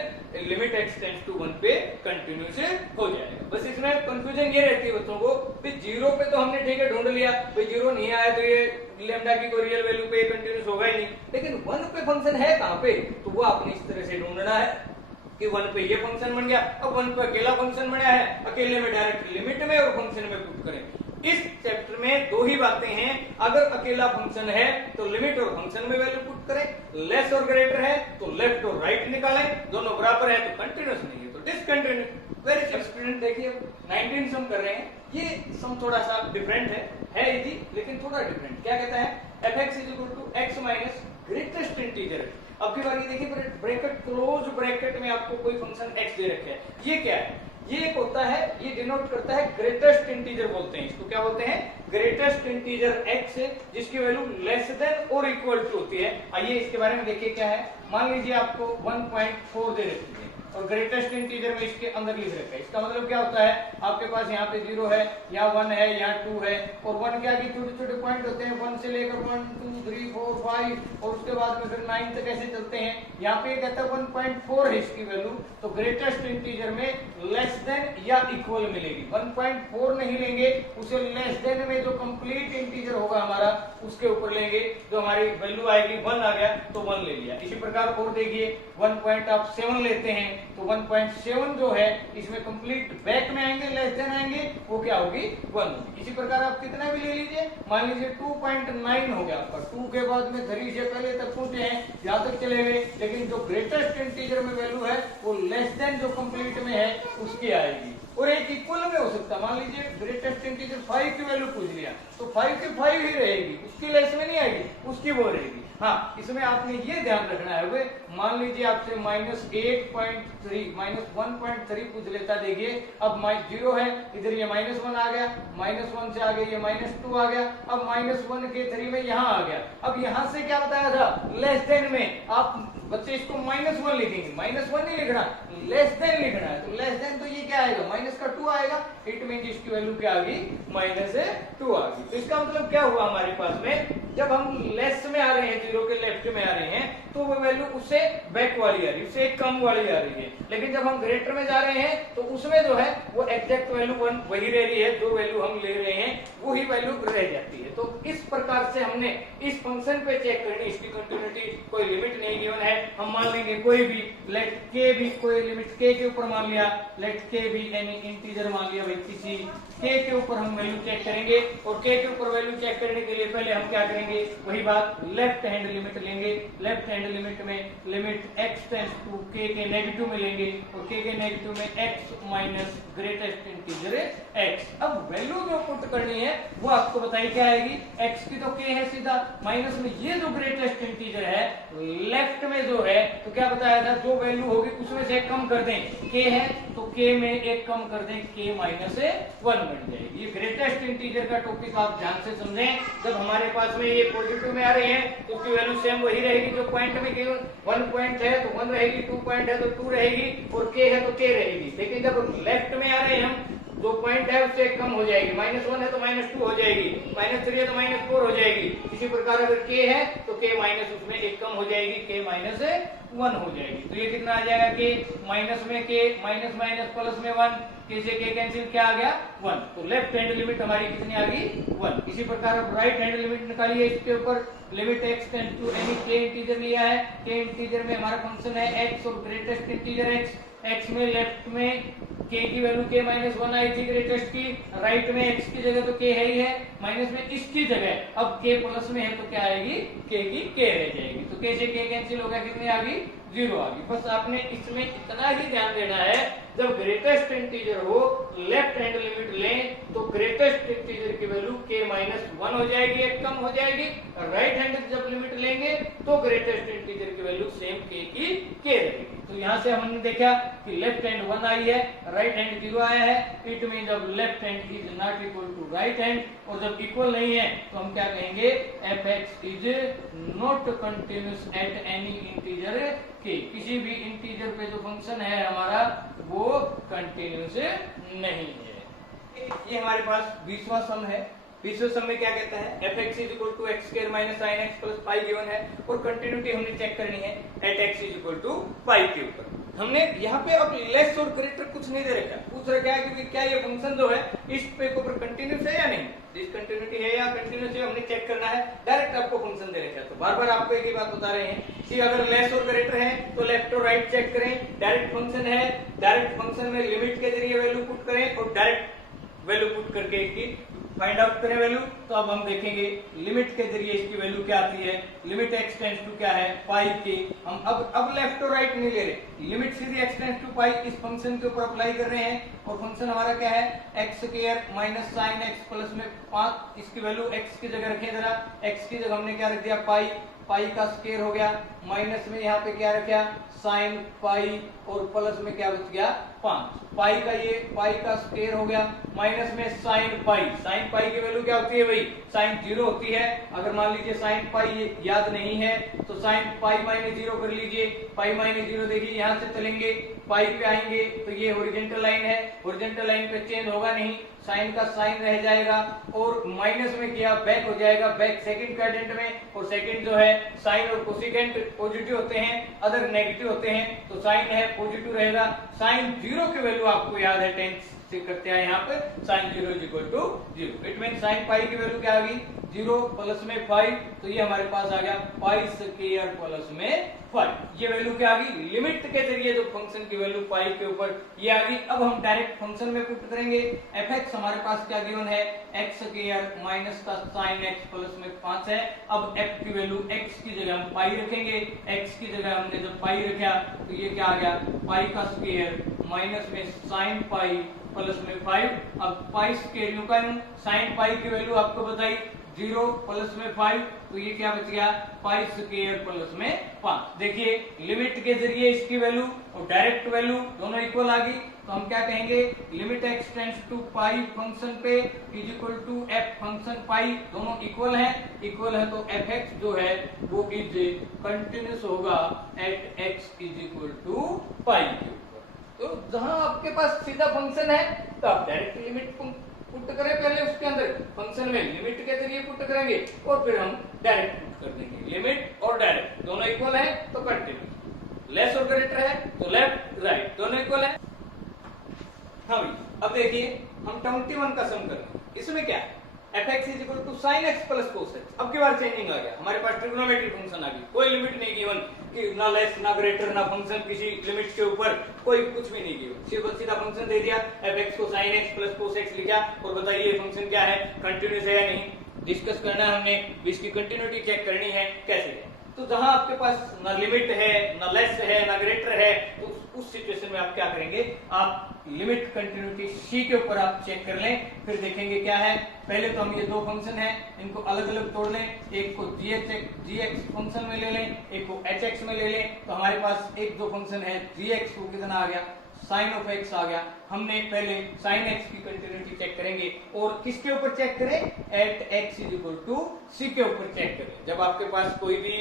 limit x tends to 1 पे कंटिन्यूस हो जाएगा। बस इसमें कंफ्यूजन ये रहती है बच्चों को, भाई 0 पे तो हमने ठीक है ढूंढ लिया, भाई 0 नहीं आया तो ये लेमडा की कोई रियल वैल्यू पे कंटिन्यूस होगा ही नहीं, लेकिन 1 पे फंक्शन है कहां पे, तो वो आपने इस तरह से ढूंढना है कि 1 पे ये फंक्शन बन गया। अब 1 पे अकेला फंक्शन बना है, अकेले में डायरेक्ट लिमिट में और फंक्शन में पुट करें। इस चैप्टर में दो ही बातें हैं, अगर अकेला फंक्शन है तो लिमिट और फंक्शन में वैल्यू पुट करें, लेस और ग्रेटर है तो लेफ्ट और राइट निकालें, दोनों बराबर है तो कंटिन्यूस नहीं है तो डिसकंटिन्यूस। वेरी सिंपल स्टूडेंट, देखिए 19 सम कर रहे हैं, ये सम थोड़ा सा डिफरेंट है इजी लेकिन थोड़ा डिफरेंट। क्या कहता है, fx is equal to x minus greatest integer. अब की बार ये देखिए ब्रैकेट क्लोज ब्रैकेट में आपको कोई फंक्शन x दे रखा है, ये क्या है, ये एक होता है, ये डिनोट करता है ग्रेटेस्ट इंटीजर बोलते हैं इसको, क्या बोलते हैं, ग्रेटेस्ट इंटीजर x जिसकी वैल्यू लेस देन और इक्वल टू होती है। आइए इसके बारे में देखिए क्या है। मान लीजिए आपको 1.4 दे रखी है और ग्रेटेस्ट इंटीजर में इसके अंदर लिख रखा है, इसका मतलब क्या होता है, आपके पास यहाँ पे 0 है, यहाँ 1 है, यहाँ 2 है, और 1 के आगे छोटे छोटे पॉइंट होते हैं, 1 से लेकर 1 2 3 4 5 और उसके बाद में फिर 9 तक ऐसे चलते हैं। यहाँ पे कहता है 1.4 है इसकी वैल्यू, तो ग्रेटेस्ट इंटीजर में लेस देन या इक्वल मिलेगी। 1.4 नहीं लेंगे, उसे लेस देन में जो कंप्लीट इंटीजर होगा हमारा उसके ऊपर लेंगे, जो हमारी वैल्यू आएगी 1 आ गया तो 1 ले लिया। इसी प्रकार और देखिए 1.7 लेते हैं तो 1.7 जो है इसमें कंप्लीट बैक में आएंगे, लेस देन आएंगे, वो क्या होगी 1 होगी। इसी प्रकार आप कितना भी ले लीजिए, मान लीजिए 2.9 हो गया आपका, 2 के बाद में 3 से पहले तक पहुंचे हैं, यहाँ तक चले गए, लेकिन जो ग्रेटेस्ट इंटीजर में वैल्यू है वो लेस देन जो कंप्लीट में है उसकी आएगी। और एक इक्वल में हो सकता है, मान लीजिए ग्रेटेस्ट इंटीजर 5 की वैल्यू पूछ लिया तो 5 की 5 ही रहेगी, उसकी लेस में नहीं आएगी, उसकी वो रहेगी। हाँ, इसमें आपने ये ध्यान रखना है, वे मान लीजिए आपसे -8.3 -1.3 पूछ लेता, देखिए अब 0 है, इधर ये -1 आ गया, -1 से आगे ये -2 आ गया, अब -1 के 3 में यहाँ आ गया। अब यहाँ से क्या बताया था, लेस देन में आप बच्चे इसको -1 लिखेंगे, -1 नहीं लिखना, लेस देन लिखना है, तो लेस देन तो ये क्या आएगा, -2 आएगा, इट मीन इसकी वैल्यू क्या आ गई, -2 आ गई। तो इसका मतलब क्या हुआ हमारे पास में, जब हम लेस में आ रहे हैं, 0 के लेफ्ट में आ रहे हैं, तो वो वैल्यू उससे बैक वाली आ रही है, उससे कम वाली आ रही है। लेकिन जब हम ग्रेटर में जा रहे हैं तो उसमें जो है वो एग्जैक्ट वैल्यू 1 वही रह रही है, जो वैल्यू हम ले रहे हैं वही वैल्यू रह जाती है। तो इस प्रकार से हमने इस फंक्शन पे चेक करनी, इसकी कंटिन्यूटी, कोई लिमिट नहीं गिवन है, हम मान लेंगे कोई भी, लेट के भी कोई लिमिट k के ऊपर मान लिया, लेट के भी एनी इंटीजर मान लिया, भाई किसी k के ऊपर हम वैल्यू चेक करेंगे, और k के ऊपर वैल्यू चेक करने के लिए पहले हम क्या करेंगे, वही बात, लेफ्ट हैंड लिमिट लेंगे। लेफ्ट हैंड लिमिट में limit x tends to k के नेगेटिव में लेंगे, और k के नेगेटिव में x minus greatest integer x। अब वैल्यू जो पुट करनी है वो आपको बताइए क्या आएगी, x की तो k है सीधा, माइनस में ये जो ग्रेटेस्ट इंटीजर है लेफ्ट में जो है, तो क्या बताया था, जो वैल्यू होगी उसमें से एक कम कर दें, k है तो k में एक कम कर दें, k -1 बन जाएगी। ये ग्रेटेस्ट इंटीजर का टॉपिक आप ध्यान से समझें। जब हमारे पास में ये पॉजिटिव में आ रहे हैं तो उसकी वैल्यू सेम वही रहेगी, जो पॉइंट में केवल 1 पॉइंट है तो 1 रहेगी, 2 पॉइंट है तो 2 रहेगी, और k है तो k रहेगी। लेकिन जब लेफ्ट में आ रहे हैं हम, जो पॉइंट है उससे कम हो जाएगी, -1 है तो -2 हो जाएगी, -3 है तो -4 हो जाएगी। इसी प्रकार अगर k है तो k माइनस उसमें एक कम हो जाएगी, k -1 हो जाएगी। तो ये कितना आ जाएगा, k माइनस में k, माइनस माइनस प्लस में 1, k से k कैंसिल, क्या आ गया 1। तो लेफ्ट हैंड लिमिट हमारी कितनी आ गई 1। इसी प्रकार अब राइट हैंड लिमिट निकालिए, इसके ऊपर limit x tends to any k integer लिया है, k इंटीजर में हमारा फंक्शन है x और ग्रेटेस्ट इंटीजर x में लेफ्ट में k की वैल्यू k -1 आई थी ग्रेटेस्ट की, राइट में x की जगह तो k है ही है, माइनस में इसकी जगह अब k प्लस में है तो क्या आएगी, k की k रह जाएगी। तो k से k कैंसिल हो गया, कितनी आ गई 0 आ गई। बस आपने इसमें इतना ही ध्यान देना है, जब ग्रेटेस्ट इंटीजर हो लेफ्ट हैंड लिमिट लें तो ग्रेटेस्ट इंटीजर की वैल्यू k -1 हो जाएगी, एक कम हो जाएगी। राइट हैंड जब लिमिट लेंगे तो ग्रेटेस्ट इंटीजर की वैल्यू सेम k की k रहेगी। तो यहाँ से हमने देखा कि लेफ्ट हैंड 1 आई है, राइट हैंड 0 आया है, इट मीन जब left hand is not equal to right hand, और जब इक्वल नहीं है तो हम क्या कहेंगे, F x is not continuous at any integer के, किसी भी इंटीजर पे जो फंक्शन है हमारा वो कंटिन्यूस नहीं है। ये हमारे पास 20वां सम है। 20वें सम में क्या कहता है, F x is equal to x square minus sine x plus pi given है, और कंटिन्यूटी हमने चेक करनी है at x is equal to pi के ऊपर। हमने यहाँ पे अब लेस और ग्रेटर कुछ नहीं दे रखा, पूछ रखा है कि क्या ये फंक्शन जो है इस पे के ऊपर कंटिन्यूस है या नहीं, डिसकंटिन्यूटी है या कंटिन्यूस है, हमने चेक करना है। डायरेक्ट आपको फंक्शन दे रखा है, तो बार बार आपको एक ही बात बता रहे हैं कि अगर लेस और ग्रेटर है तो लेफ्ट और राइट चेक करें, डायरेक्ट फंक्शन है, डायरेक्ट फंक्शन में लिमिट के जरिए वैल्यू पुट करें और डायरेक्ट वैल्यू पुट करके इसकी फाइंड आउट करें वैल्यू। तो अब हम देखेंगे लिमिट के जरिए इसकी वैल्यू क्या आती है, लिमिट एक्स टेंड्स टू क्या है, पाई के। हम अब लेफ्ट और राइट नहीं ले रहे, लिमिट सीधी एक्स टेंड्स टू पाई इस फंक्शन के ऊपर अप्लाई कर रहे हैं, और फंक्शन हमारा क्या है, x square minus sine x plus में 5, इसकी वैल्यू एक्स की जगह रखें जरा, एक्स की जगह हमने क्या रख दिया, पाई, पाई का स्क्वायर हो गया, माइनस में यहाँ पे क्या रखा, साइन पाई, और प्लस में क्या बच गया 5, पाई का ये पाई का स्क्वायर हो गया, माइनस में साइन पाई, साइन पाई की वैल्यू क्या होती है भाई, साइन 0 होती है। अगर मान लीजिए साइन पाई ये याद नहीं है तो साइन पाई माइनस 0 कर लीजिए, पाई माइनस 0 देखिए यहाँ से चलेंगे पाई पे आएंगे तो ये हॉरिजॉन्टल लाइन है, हॉरिजॉन्टल लाइन पे चेंज होगा नहीं, साइन का साइन रह जाएगा, और माइनस में किया बैक हो जाएगा, बैक सेकंड क्वाड्रेंट में, और सेकंड जो है साइन और कोसेकेंट पॉजिटिव होते हैं, अदर नेगेटिव होते हैं, तो साइन है पॉजिटिव रहेगा। साइन 0 की वैल्यू आपको याद है, टेंस से करते हैं यहाँ पे, sine 0 is equal to 0, it mean sine pi की वैल्यू क्या आ गई 0 प्लस में 5, तो ये हमारे पास आ गया पाई स्क्वायर प्लस में 5, ये वैल्यू क्या आ गई, लिमिट के जरिए जो फंक्शन की वैल्यू पाई के ऊपर ये आ गई। अब हम डायरेक्ट फंक्शन में पुट करेंगे, एफ एक्स हमारे पास क्या गिवन है, एक्स स्क्वायर माइनस का साइन एक्स प्लस में 5 है। अब एफ की वैल्यू एक्स की जगह हम पाई रखेंगे, एक्स की जगह हमने जब पाई रखा तो ये क्या आ गया, पाई का स्क्वायर माइनस में साइन पाई प्लस में 5, अब पाई स्क्वायर न्यू का साइन पाई की वैल्यू आपको बताई 0 प्लस में 5, तो ये क्या बच गया, पाई स्क्वायर प्लस में 5। देखिए लिमिट के जरिए इसकी वैल्यू और डायरेक्ट वैल्यू दोनों इक्वल आ गई, तो हम क्या कहेंगे, limit x tends to pi function पे is equal to f function pi, दोनों इक्वल है, इक्वल है तो एफ एक्स जो है वो इज कंटिन्यूस होगा at x is equal to pi के ऊपर। तो जहां आपके पास सीधा फंक्शन है तो आप डायरेक्ट लिमिट पुट करें, पहले उसके अंदर फंक्शन में लिमिट के जरिए पुट करेंगे और फिर हम डायरेक्ट पुट कर देंगे, लिमिट और डायरेक्ट दोनों इक्वल है तो कंटिन्यूस, लेस और ग्रेटर है तो लेफ्ट राइट दोनों इक्वल है। हाँ भाई, अब देखिए हम 21 का सम कर रहे हैं, इसमें क्या है, F x is equal to sine x plus cos X. अब की बार चेंजिंग आ गया, हमारे पास ट्रिग्नोमेट्री फंक्शन आ गई, कोई लिमिट नहीं गिवन कि ना लेस ना ग्रेटर ना फंक्शन किसी लिमिट के ऊपर, कोई कुछ भी नहीं गिवन, सिर्फ सीधा फंक्शन दे दिया, एफ एक्स को sine x plus cos x लिखा और बताइए फंक्शन क्या है, कंटिन्यूस है या नहीं, डिस्कस करना है हमने, इसकी कंटिन्यूटी चेक करनी है कैसे है। तो जहां आपके पास ना लिमिट है ना लेस है ना ग्रेटर है, तो उस सिचुएशन में आप क्या करेंगे, आप लिमिट कंटिन्यूटी सी के ऊपर आप चेक कर लें, फिर देखेंगे क्या है। पहले तो हम ये दो फंक्शन है इनको अलग अलग तोड़ लें, एक को जी एक्स फंक्शन में ले लें, एक को एच एक्स में ले लें, तो हमारे पास एक दो फंक्शन है, जी एक्स को कितना आ गया, साइन ऑफ एक्स आ गया। हमने पहले साइन एक्स की कंटिन्यूटी चेक करेंगे, और किसके ऊपर चेक करें, at x is equal to c के ऊपर चेक करें। जब आपके पास कोई भी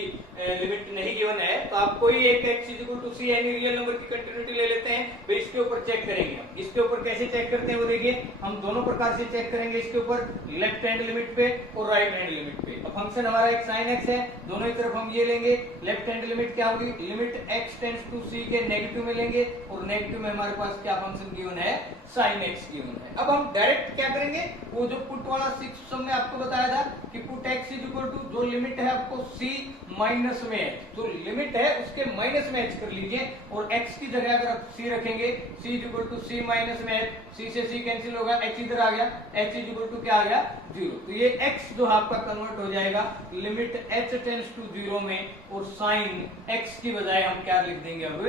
लिमिट नहीं गिवन है तो आप कोई एक एक्स इज इक्वल टू सी यानी रियल नंबर की कंटिन्यूटी ले लेते हैं, फिर इसके ऊपर चेक करेंगे। हम इसके ऊपर कैसे चेक करते हैं वो देखिए, हम दोनों प्रकार से चेक करेंगे इसके ऊपर, लेफ्ट हैंड लिमिट पे और राइट हैंड लिमिट पे। अब फंक्शन हमारा एक साइन एक्स है, दोनों ही तरफ हम ये लेंगे, लेफ्ट हैंड लिमिट क्या होगी, limit x tends to c के नेगेटिव में लेंगे, और नेगेटिव में हमारे पास क्या फंक्शन गिवन है, साइन एक्स गिवन है। अब हम डायरेक्ट क्या करेंगे, वो जो पुट वाला 6 में आपको बताया था कि put X is equal to जो लिमिट है आपको सी माइनस में एच, जो लिमिट है उसके माइनस में एच कर लीजिए, और एक्स की जगह अगर आप सी रखेंगे, c is equal to c minus में एच, सी से सी कैंसिल होगा, एच इधर आ गया, एच इज इक्वल टू क्या आ गया 0, तो ये एक्स जो आपका कन्वर्ट हो जाएगा लिमिट एच टेंड्स टू 0 में, और साइन एक्स की बजाय हम क्या लिख देंगे अब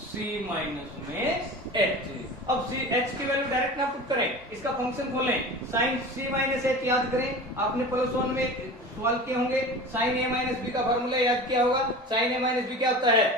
सी माइनस में एच। अब सी एच की वैल्यू डायरेक्ट ना पुट करें, इसका फंक्शन खोलें, साइन सी माइनस एच याद करें, आपने प्लस 1 में सॉल्व किए होंगे, साइन ए माइनस बी का फॉर्मूला याद किया होगा, साइन ए माइनस बी क्या होता है,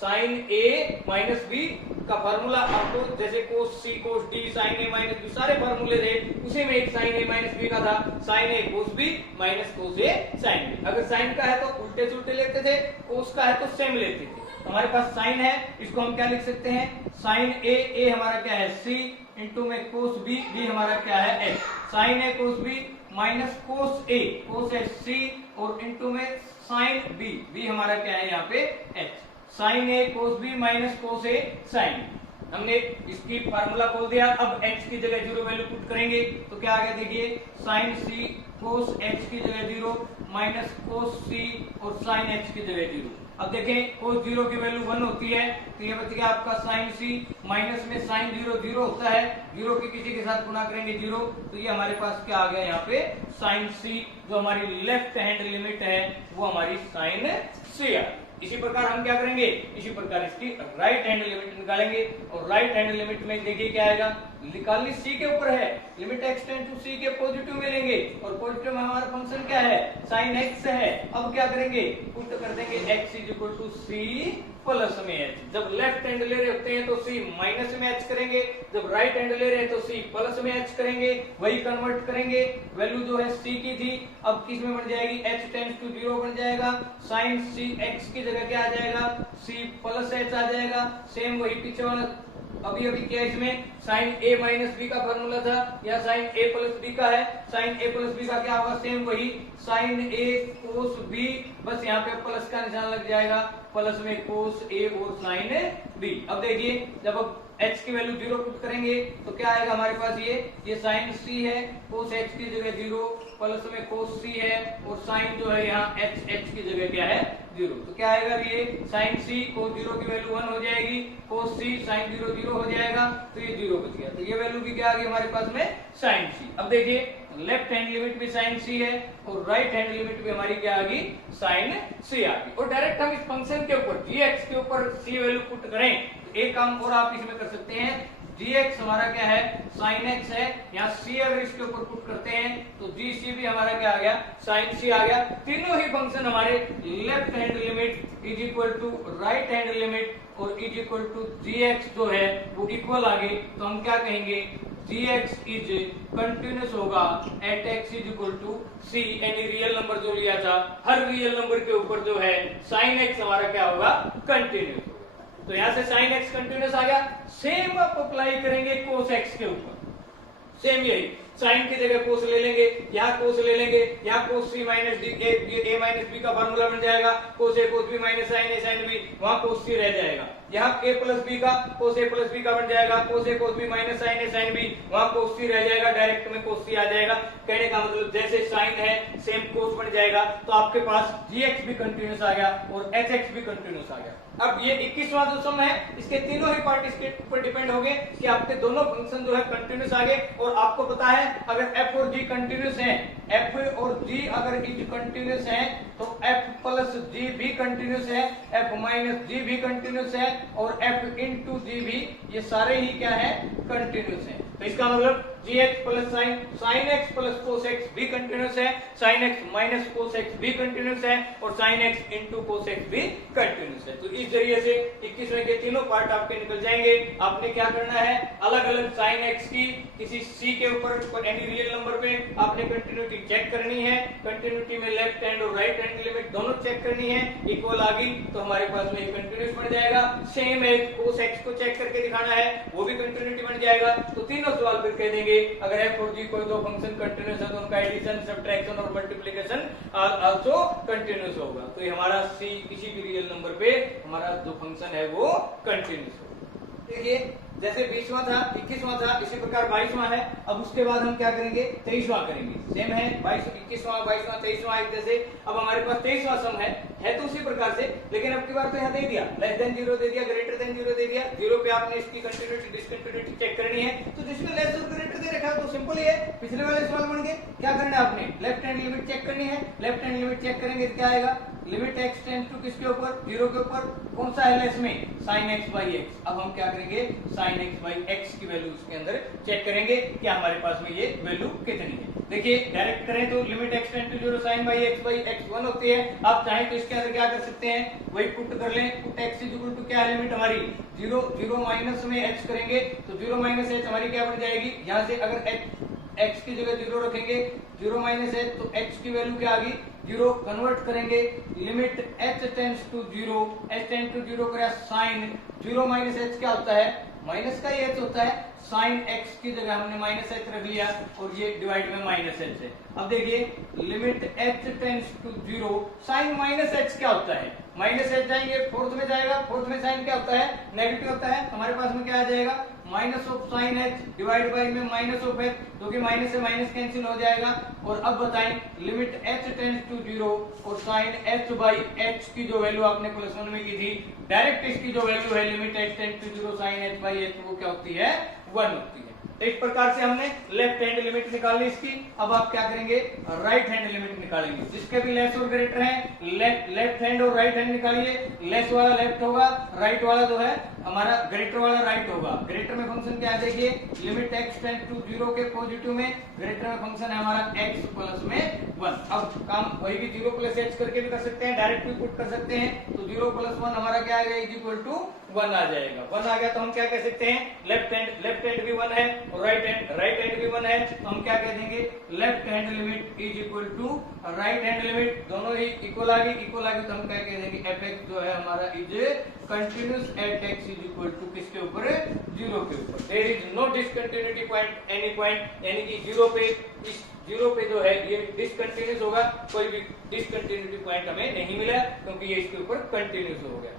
साइन ए माइनस बी का फार्मूला आपको जैसे कोस सी कोस डी साइन ए माइनस बी सारे फार्मूले थे, उसी में एक साइन ए माइनस बी का था, साइन ए कोस बी माइनस कोस ए साइन बी। अगर साइन का है तो उल्टे सुल्टे लेते थे, कोस का है तो सेम लेते थे। हमारे पास साइन है, इसको हम क्या लिख सकते हैं, साइन ए हमारा क्या है सी इंटू में कोस बी, बी हमारा क्या है H, sign A cos b minus cos a cos H C और इंटू में साइन बी, बी हमारा क्या है यहाँ पे एच, साइन ए कोस बी माइनस कोस ए साइन। हमने इसकी फार्मूला खोल दिया। अब x की जगह 0 वैल्यू पुट करेंगे तो क्या आ गया, देखिए साइन सी कोस h की जगह 0 माइनस कोस सी और साइन h की जगह 0। अब देखें कोस 0 की वैल्यू 1 होती है तो ये बच गया आपका साइन सी माइनस में साइन 0 0 होता है, 0 के किसी के साथ गुणा करेंगे 0, तो ये हमारे पास क्या आ गया यहाँ पे साइन सी, जो हमारी लेफ्ट हैंड लिमिट है वो हमारी साइन सी है। इसी प्रकार हम क्या करेंगे, इसी प्रकार इसकी राइट हैंड लिमिट निकालेंगे और राइट हैंड लिमिट में देखिए क्या आएगा, निकालनी सी के ऊपर है, limit x tend to c के पॉजिटिव में लेंगे और पॉजिटिव में हमारा फंक्शन क्या है साइन एक्स है। अब क्या करेंगे, पुट कर देंगे X is equal to C plus में एच। जब लेफ्ट हैंड ले रहे होते हैं तो सी माइनस में एच करेंगे, जब राइट हैंड ले रहे हैं तो सी प्लस में एच करेंगे, वही कन्वर्ट करेंगे। वैल्यू जो है सी की थी अब किस में बन जाएगी, एच टेंड्स टू 0 बन जाएगा, साइन सी एक्स की जगह क्या आ जाएगा सी प्लस एच आ जाएगा, सेम वही पीछे वाला। अभी क्या इसमें साइन ए माइनस बी का फॉर्मूला था या साइन ए प्लस बी का है, साइन ए प्लस बी का क्या होगा, सेम वही साइन ए कोस बी, बस यहाँ पे प्लस का निशान लग जाएगा, प्लस में कोस ए और साइन बी। अब देखिए जब अब h की वैल्यू 0 पुट करेंगे तो क्या आएगा हमारे पास, ये साइन c है, कोस h की जगह 0, प्लस में कोस c है और साइन जो है यहाँ h की जगह क्या है 0, तो क्या आएगा, ये साइन c कोस 0 की वैल्यू 1 हो जाएगी, कोस c साइन 0 0 हो जाएगा, तो ये 0 बच गया। तो ये वैल्यू भी क्या आ गई हमारे पास में साइन c। अब देखिए लेफ्ट हैंड लिमिट भी साइन c है और राइट हैंड लिमिट भी हमारी क्या आ गई साइन c आ गई। और डायरेक्ट हम इस फंक्शन के ऊपर gx के ऊपर c वैल्यू पुट करें तो एक काम और आप इसमें कर सकते हैं, gx हमारा क्या है sin x है, यहाँ c अगर इसके ऊपर पुट करते हैं तो gc भी हमारा क्या आ गया sin c आ गया। तीनों ही फंक्शन हमारे left hand limit is equal to right hand limit और इज इक्वल टू gx जो है वो इक्वल आ गए, तो हम क्या कहेंगे gx इज कंटिन्यूस होगा at x is equal to c, यानी रियल नंबर जो लिया था हर रियल नंबर के ऊपर जो है sin x हमारा क्या होगा कंटिन्यूस। तो यहां से sin x कंटिन्यूस आ गया, सेम आप अप्लाई करेंगे cos x के ऊपर, सेम यही साइन की जगह कोस ले लेंगे, यहाँ कोस ले लेंगे, यहाँ cos c minus d a minus b का फॉर्मूला बन जाएगा, cos a cos b minus sine a sine b, वहां कोस सी रह जाएगा, यहाँ ए प्लस बी का कोस ए प्लस बी का बन जाएगा, cos a cos b minus sine a sine b, वहां कोस सी रह जाएगा, डायरेक्ट में कोस सी आ जाएगा। कहने का मतलब जैसे साइन है सेम कोस बन जाएगा, तो आपके पास gx भी कंटिन्यूस आ गया और hx भी कंटिन्यूस आ गया। अब ये 21वां जो सम है इसके तीनों ही पार्ट इसके ऊपर डिपेंड होंगे कि आपके दोनों फंक्शन जो है कंटिन्यूस आ गए। और आपको पता है अगर f और g कंटिन्यूस हैं, f और g अगर इज कंटिन्यूस हैं तो f प्लस g भी कंटिन्यूस है, f माइनस g भी कंटिन्यूस है और f इंटू g भी, ये सारे ही क्या है कंटिन्यूस है। तो इसका मतलब gx plus sine x plus cos x भी कंटिन्यूस है, sine x minus cos x भी कंटिन्यूस है और sine x into cos x भी कंटिन्यूस है। तो इस जरिए से 21वें के तीनों पार्ट आपके निकल जाएंगे। आपने क्या करना है, अलग अलग साइन x की किसी c के ऊपर एनी रियल नंबर पे आपने कंटिन्यूटी चेक करनी है, कंटिन्यूटी में लेफ्ट हैंड और राइट हैंड लिमिट दोनों चेक करनी है, इक्वल आ गई तो हमारे पास में कंटिन्यूस बन जाएगा। सेम है कोस x को चेक करके दिखाना है, वो भी कंटिन्यूटी बन जाएगा। तो तीनों सवाल फिर कह देंगे अगर f और g कोई दो फंक्शन कंटिन्यूस है तो उनका एडिशन सब्ट्रैक्शन और मल्टीप्लिकेशन आल्सो कंटिन्यूस होगा। तो ये हमारा c किसी भी रियल नंबर पे हमारा जो फंक्शन है वो कंटिन्यूस होगा। देखिए जैसे 20वां था 21वां था, इसी प्रकार 22वां है। अब उसके बाद हम क्या करेंगे 23वां करेंगे, सेम है 22 21वां 22वां 23वां एक जैसे। अब हमारे पास 23वां सम है तो उसी प्रकार से, लेकिन अब की बार तो यहाँ दे दिया लेस देन 0 दे दिया, ग्रेटर देन 0 दे दिया, 0 पे आपने इसकी कंटिन्यूटी डिसकंटिन्यूटी चेक करनी है। तो जिसमें लेस और ग्रेटर दे रखा है तो सिंपल ही है, पिछले वाले सवाल बन गए। क्या करना है आपने लेफ्ट हैंड लिमिट चेक करनी है, लेफ्ट हैंड लिमिट चेक करेंगे तो क्या आएगा, लिमिट x टेंड्स टू किसके ऊपर 0 के ऊपर, कौन सा है लेस में sin x by x। अब हम क्या करेंगे sin x by x की वैल्यू उसके अंदर चेक करेंगे क्या हमारे पास में ये वैल्यू कितनी है। देखिए डायरेक्ट करें तो limit x tend to 0 sin by x 1 होती है। आप चाहें तो इस इसके अंदर क्या कर सकते हैं, वही पुट कर लें। Put x is equal to क्या है लिमिट हमारी 0, 0 माइनस में h करेंगे तो 0 माइनस h हमारी क्या बन जाएगी, यहाँ से अगर x की जगह 0 रखेंगे, 0 माइनस h तो h की वैल्यू क्या आ गई 0, कन्वर्ट करेंगे limit h tends to 0, h tends to 0 करें साइन 0 माइनस h क्या होता है, माइनस का ही h होता है, साइन x की जगह हमने माइनस h रख लिया और ये डिवाइड में माइनस h है। अब देखिए limit h tends to 0, sine minus h क्या होता है, माइनस h जाएंगे फोर्थ में जाएगा, फोर्थ में साइन क्या होता है, नेगेटिव होता है, हमारे पास में क्या आ जाएगा minus of sine h divide by में माइनस ऑफ h, जो कि माइनस से माइनस कैंसिल हो जाएगा। और अब बताएं लिमिट h टेंड्स टू 0 और साइन h बाई h की जो वैल्यू आपने प्लस 1 में की थी, डायरेक्ट इसकी जो वैल्यू है limit h tends to 0 sine h by h वो क्या होती है 1 होती है। एक प्रकार से हमने लेफ्ट हैंड लिमिट निकाल ली इसकी। अब आप क्या करेंगे, राइट हैंड लिमिट निकालेंगे, जिसके भी लेस और ग्रेटर हैं लेफ्ट हैंड और राइट हैंड निकालिए। लेस वाला लेफ्ट होगा, राइट वाला जो है हमारा ग्रेटर वाला राइट होगा। ग्रेटर में फंक्शन क्या है देखिए, लिमिट x टेंड टू 0 के पॉजिटिव में, ग्रेटर में फंक्शन है हमारा x प्लस में 1। अब काम वही भी 0 प्लस h करके भी कर सकते हैं, डायरेक्ट भी पुट कर सकते हैं, तो 0 प्लस 1 हमारा क्या आएगा इज इक्वल टू 1 आ जाएगा। 1 आ गया तो हम क्या कह सकते हैं, लेफ्ट हैंड भी 1 है और राइट हैंड भी 1 है, तो हम क्या कह देंगे left hand limit is equal to right hand limit, दोनों ही इक्वल आ गई तो हम क्या कह देंगे fx जो है हमारा is continuous at x is equal to किसके ऊपर, 0 के ऊपर। There is no discontinuity point any point, यानी कि 0 पे इस 0 पे जो है ये डिसकंटिन्यूअस होगा, कोई भी डिसकंटिन्यूटी पॉइंट हमें नहीं मिला क्योंकि ये इसके ऊपर कंटिन्यूअस हो गया।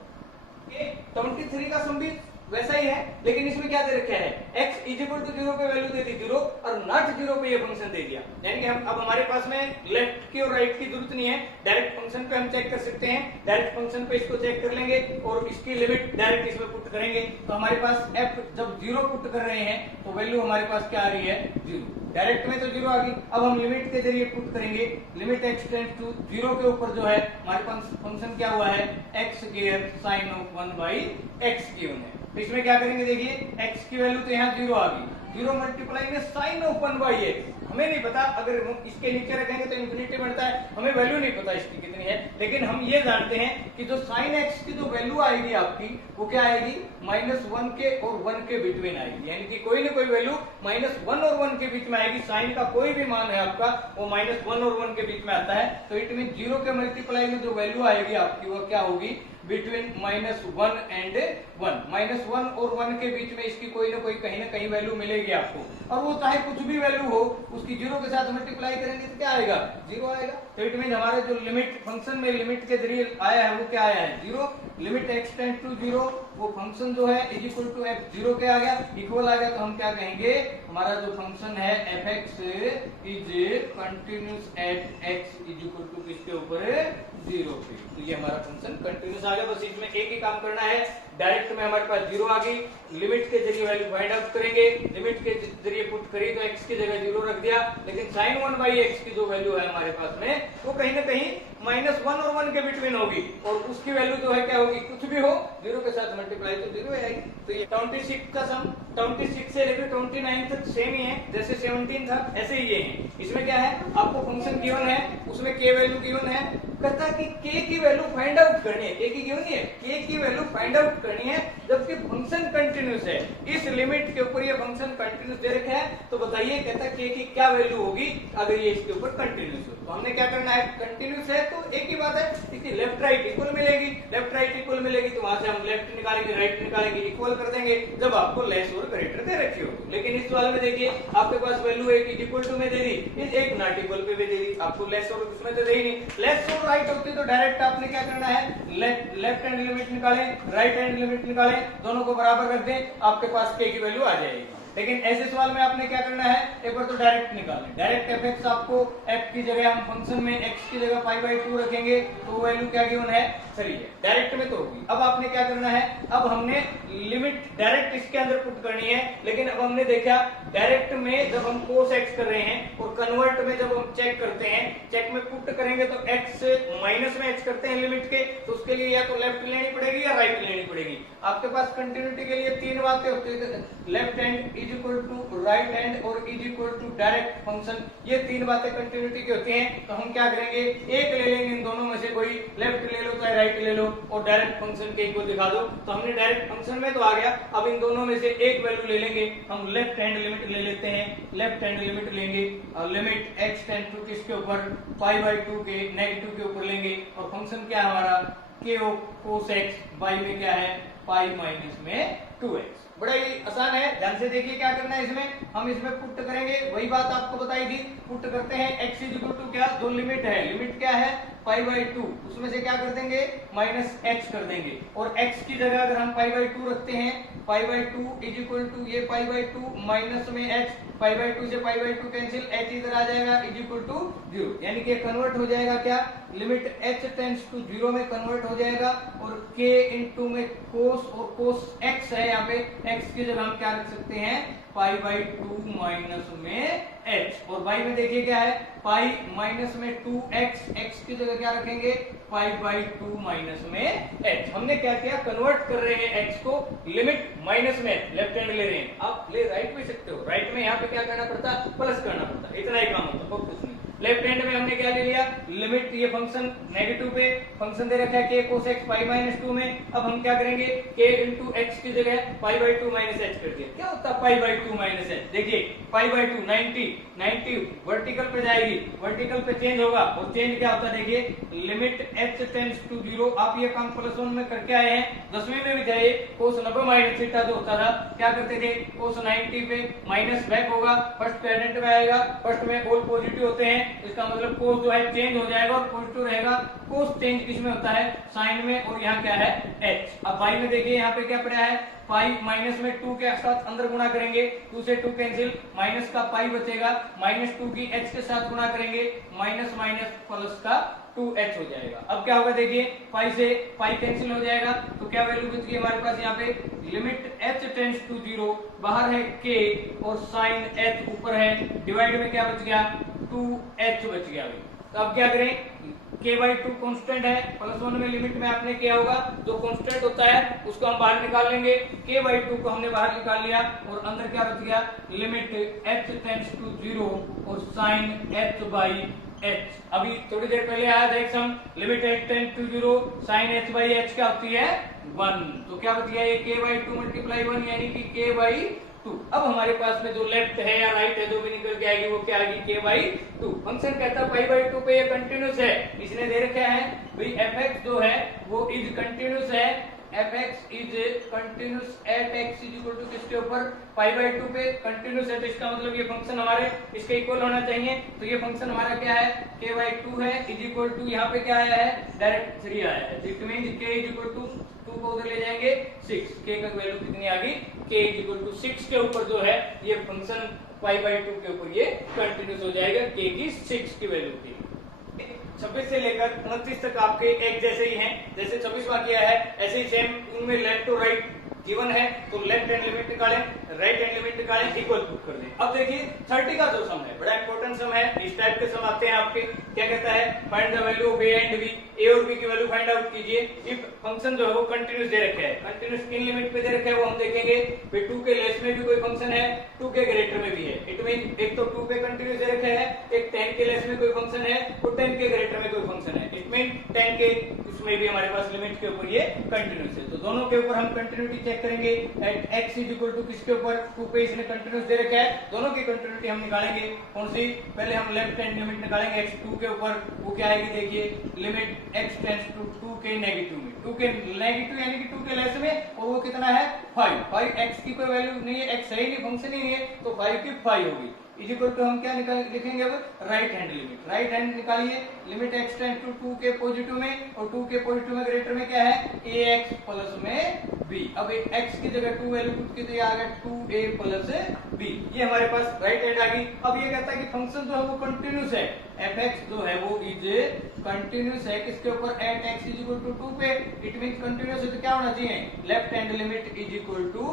23 का सम भी वैसा ही है, लेकिन इसमें क्या दे रखा है, x इज इक्वल टू 0 पे वैल्यू दे दी 0 और नॉट 0 पे ये फंक्शन दे दिया, यानी कि हम अब हमारे पास में लेफ्ट की और राइट की जरूरत नहीं है, डायरेक्ट फंक्शन पे हम चेक कर सकते हैं। डायरेक्ट फंक्शन पे इसको चेक कर लेंगे और इसकी लिमिट डायरेक्ट इसमें पुट करेंगे, तो हमारे पास f जब 0 पुट कर रहे हैं तो वैल्यू हमारे पास क्या आ रही है 0, डायरेक्ट में तो 0 आ गई। अब हम लिमिट के जरिए पुट करेंगे, लिमिट x टेंड्स टू 0 के ऊपर जो है हमारे पास फंक्शन क्या हुआ है x square sin of 1 by x cube है। तो इसमें क्या करेंगे देखिए, x की वैल्यू तो यहाँ 0 आ गई, 0 मल्टीप्लाई में साइन ऑफ 1 बाई x, हमें नहीं पता, अगर हम इसके नीचे रखेंगे तो इंफिनिटी बढ़ता है, हमें वैल्यू नहीं पता इसकी कितनी है, लेकिन हम ये जानते हैं कि जो साइन x की जो वैल्यू आएगी आपकी वो क्या आएगी -1 के और 1 के बिटवीन आएगी, यानी कि कोई ना कोई वैल्यू -1 और 1 के बीच में आएगी। साइन का कोई भी मान है आपका वो -1 और 1 के बीच में आता है, तो इट मीन 0 के मल्टीप्लाई में जो वैल्यू आएगी आपकी वो क्या होगी बिटवीन -1 एंड 1, -1 और 1 के बीच में इसकी कोई ना कोई कहीं ना कहीं वैल्यू मिलेगी आपको, और वो चाहे कुछ भी वैल्यू हो उसकी 0 के साथ मल्टीप्लाई करेंगे तो क्या आएगा 0 आएगा। तो इट मीन हमारे जो लिमिट फंक्शन में लिमिट के जरिए आया है वो क्या आया है 0, लिमिट x टेंड टू 0, वो फंक्शन जो है इज इक्वल टू f 0 के आ गया, इक्वल आ गया, तो हम क्या कहेंगे हमारा जो फंक्शन है fx is continuous at x is equal to किसके ऊपर 0 पे, तो ये हमारा फंक्शन कंटिन्यूअस आ गया। बस इसमें एक ही काम करना है, डायरेक्ट में हमारे पास 0 आ गई, लिमिट के जरिए वैल्यू फाइंड आउट करेंगे, लिमिट के जरिए पुट करी तो x की जगह 0 रख दिया, लेकिन sin 1 बाई x की जो वैल्यू है हमारे पास में वो कहीं ना कहीं -1 और 1 के बिटवीन होगी, और उसकी वैल्यू जो है क्या होगी, कुछ भी हो 0 के साथ मल्टीप्लाई तो 0 आएगी। तो ये 26 का सम 26 से लेकर 29 तक सेम ही है, जैसे 17 था ऐसे ही ये है। इसमें क्या है, आपको फंक्शन गिवन है, उसमें k वैल्यू गिवन है, कहता है कि k की वैल्यू फाइंड आउट करनी है, k की गिवन नहीं है, k की वैल्यू फाइंड आउट करनी है जबकि फंक्शन कंटिन्यूअस है। इस लिमिट के ऊपर ये फंक्शन कंटिन्यूअस दे रखा है, तो बताइए कहता है k की क्या वैल्यू होगी अगर ये इसके ऊपर कंटिन्यूअस हो। तो हमने क्या करना है, कंटिन्यूअस है तो एक ही बात है, इसकी लेफ्ट राइट इक्वल मिलेगी, लेफ्ट राइट इक्वल मिलेगी तो वहां से हम लेफ्ट निकालेंगे राइट निकालेंगे, इक्वल कर देंगे जब आपको लेस और ग्रेटर दे रखी हो। लेकिन इस सवाल में देखिए आपके पास वैल्यू एक इज इक्वल टू में दे दी, इस एक नॉट इक्वल पे भी दे दी, आपको लेस और इसमें तो दे ही नहीं। लेस और राइट होती तो डायरेक्ट आपने क्या करना है, लेफ्ट हैंड लिमिट निकालें, राइट हैंड लिमिट निकालें, दोनों को बराबर रख दें, आपके पास k की वैल्यू आ जाएगी। लेकिन ऐसे सवाल में आपने क्या करना है, एक बार तो डायरेक्ट निकालें, डायरेक्ट fx आपको f की जगह हम फंक्शन में x की जगह π/2 रखेंगे तो वैल्यू क्या गिवन है सही है, डायरेक्ट में तो होगी। अब आपने क्या करना है, अब हमने लिमिट डायरेक्ट इसके अंदर पुट करनी है, लेकिन अब हमने देखा डायरेक्ट में जब हम cos x कर रहे हैं और कन्वर्ट में जब हम चेक करते हैं, चेक में पुट करेंगे तो x माइनस में h करते हैं लिमिट के, तो उसके लिए या तो लेफ्ट लेनी पड़ेगी या राइट लेनी पड़ेगी। आपके पास कंटिन्यूटी के लिए तीन बातें होती है, left hand is equal to right hand और is equal to direct function, ये तीन बातें कंटिन्यूटी की होती हैं। तो हम क्या करेंगे, एक ले लेंगे इन दोनों में से, कोई लेफ्ट ले लो चाहे राइट ले लो, और डायरेक्ट फंक्शन के को दिखा दो। तो हमने डायरेक्ट फंक्शन में तो आ गया, अब इन दोनों में से एक वैल्यू ले लेंगे। हम लेफ्ट हैंड लिमिट ले लेते हैं, लेफ्ट हैंड लिमिट लेंगे और लिमिट x टेंड टू किसके ऊपर, π/2 के नेगेटिव के ऊपर लेंगे। और फंक्शन क्या है हमारा, k cos x, y में क्या है पाई माइनस में 2x। बड़ा ही आसान है, ध्यान से देखिए क्या करना है इसमें, हम इसमें पुट करेंगे वही बात आपको बताई थी। पुट करते हैं x इज इक्वल टू क्या, जो लिमिट है, लिमिट क्या है π/2, उसमें से क्या कर देंगे -x कर देंगे। और x की जगह अगर हम π/2 रखते हैं, π/2 इज इक्वल टू ये π/2 माइनस में x, π/2 से π/2 कैंसिल, h इधर आ जाएगा इज इक्वल टू 0, यानी कि कन्वर्ट हो जाएगा क्या, लिमिट h टेंड्स टू 0 में कन्वर्ट हो जाएगा। और k इंटू में कोस, और कोस x है यहाँ पे, x की जगह हम क्या रख सकते हैं π/2 माइनस में h। और y में देखिए क्या है, पाई माइनस में 2x, x की जगह क्या रखेंगे π/2 माइनस में h। हमने क्या किया, कन्वर्ट कर रहे हैं x को लिमिट माइनस में, लेफ्ट हैंड ले रहे हैं, आप ले राइट में सकते हो, राइट में यहाँ पे क्या करना पड़ता, प्लस करना पड़ता, इतना ही काम होता, बहुत कुछ नहीं। लेफ्ट हैंड में हमने क्या ले लिया, लिमिट, ये फंक्शन नेगेटिव पे फंक्शन दे रखा है k cos x π/2 में। अब हम क्या करेंगे, k इंटू x की जगह π/2 माइनस h कर दिया, क्या होता है π/2 माइनस h, देखिए π/2 90 वर्टिकल पे जाएगी, वर्टिकल पे चेंज होगा, और चेंज क्या होता है देखिए, लिमिट h टेंड्स टू 0। आप ये काम +1 में करके आए हैं, 10वीं में भी जाइए, cos 90 माइनस थीटा जो होता था, क्या करते थे, cos 90 पे माइनस बैक होगा, फर्स्ट क्वाड्रेंट में आएगा, फर्स्ट में ऑल पॉजिटिव होते हैं, इसका मतलब कोस जो है चेंज हो जाएगा और पॉजिटिव रहेगा। कोस चेंज किस में होता है, साइन में, और यहाँ क्या है h। अब y में देखिए यहाँ पे क्या पड़ा है, पाई माइनस में 2 के साथ अंदर गुणा करेंगे, 2 से 2 कैंसिल, माइनस का पाई बचेगा, -2 की h के साथ गुणा करेंगे, माइनस माइनस प्लस का 2h हो जाएगा। अब क्या होगा देखिए, पाई से पाई कैंसिल हो जाएगा, तो क्या वैल्यू बच गई हमारे पास यहाँ पे, लिमिट h टेंड्स टू 0, बाहर है k और साइन h ऊपर है, डिवाइड में क्या बच गया 2h बच गया। तो अब क्या करें, k/2 कांस्टेंट है, +1 में लिमिट में आपने किया होगा, जो कांस्टेंट होता है उसको हम बाहर निकाल लेंगे, k/2 को हमने बाहर निकाल लिया, और अंदर क्या बच गया, लिमिट h टेंड्स टू 0 और साइन h/h। अभी थोड़ी देर पहले आया था एक sum, limit h tends to 0 sine h/h क्या होती है 1, तो क्या बच गया ये k/2 मल्टीप्लाई 1 यानी कि k/2। अब हमारे पास में जो लेफ्ट है या राइट है, जो भी निकल के आएगी वो क्या आएगी k/2। फंक्शन कहता है π/2 पे ये कंटिन्यूस है, इसने दे रखा है भाई fx जो है वो इज कंटिन्यूस है, fx is continuous at x is equal to किसके ऊपर π/2 पे कंटिन्यूस है, तो इसका मतलब ये फंक्शन हमारे इसके इक्वल होना चाहिए। तो ये फंक्शन हमारा क्या है k/2 है, इज इक्वल टू यहाँ पे क्या आया है डायरेक्ट 3 आया है, it means k is equal to 2 को उधर ले जाएंगे 6, k का वैल्यू कितनी आ गई, k इज इक्वल टू 6 के ऊपर जो है ये फंक्शन π/2 के ऊपर ये कंटिन्यूस हो जाएगा, k की 6 की वैल्यू थी। 26 से लेकर 29 तक आपके एक जैसे ही हैं, जैसे 26वां किया है ऐसे ही सेम उनमें लेफ्ट टू राइट गिवन है, तो लेफ्ट हैंड लिमिट निकालें, राइट हैंड लिमिट निकालें, इक्वल पुट कर दें। अब देखिए 30 का जो सम है बड़ा इंपॉर्टेंट सम है, इस टाइप के सम आते हैं आपके, क्या कहता है find the value of a and b, a और बी की वैल्यू फाइंड आउट कीजिए इफ फंक्शन जो है वो कंटिन्यूस दे रखा है, कंटिन्यूस किन लिमिट पे दे रखा है वो हम देखेंगे। फिर 2 के लेस में भी कोई फंक्शन है, 2 के ग्रेटर में भी है, इट मीन एक तो 2 पे कंटिन्यूस दे रखा है, एक 10 के लेस में कोई फंक्शन है और 10 के ग्रेटर में कोई फंक्शन है, इट मीन 10 के इसमें भी हमारे पास लिमिट के ऊपर ये कंटिन्यूस है। तो दोनों के ऊपर हम कंटिन्यूटी चेक करेंगे, at x is equal to किसके ऊपर 2 पे इसने कंटिन्यूस दे रखा है, दोनों की कंटिन्यूटी हम निकालेंगे। कौन सी, पहले हम लेफ्ट हैंड लिमिट निकालेंगे x 2 के ऊपर, वो क्या आएगी देखिए, लिमिट x टेंड्स टू 2 के नेगेटिव में, 2 के नेगेटिव यानी कि 2 के लेस में, और वो कितना है 5 x की कोई वैल्यू नहीं है, x है ही नहीं, फंक्शन ही नहीं है, तो 5 की 5 होगी, इज इक्वल टू हम क्या लिखेंगे अब right hand limit, right hand निकालिए, लिमिट x टेंड्स टू 2 के पॉजिटिव में, और 2 के पॉजिटिव में ग्रेटर में क्या है ax प्लस में b। अब x की जगह 2 वैल्यू पुट की, तो ये आ गया 2a प्लस b, ये हमारे पास राइट हैंड आ गई। अब ये कहता है कि फंक्शन जो है वो कंटिन्यूस है, fx जो है वो इज कंटिन्यूस है किसके ऊपर, at x is equal to 2 पे, इट मींस कंटिन्यूस है तो क्या होना चाहिए left hand limit is equal to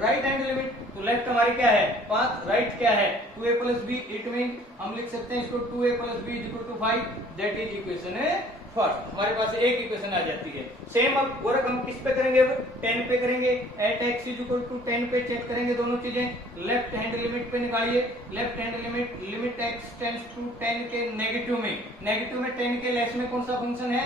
right hand limit. तो लेफ्ट हमारी क्या है 5, राइट क्या है 2a plus b, it mean हम लिख सकते हैं इसको 2a plus b is equal to 5, that is equation first, हमारे पास एक इक्वेशन आ जाती है। सेम अब वर्क हम किस पे करेंगे, अब 10 पे करेंगे। एट x इक्वल टू 10 पे चेक करेंगे दोनों चीजें। लेफ्ट हैंड लिमिट पे निकालिए, left hand limit x tends to 10 के नेगेटिव में 10 के लेस में कौन सा फंक्शन है,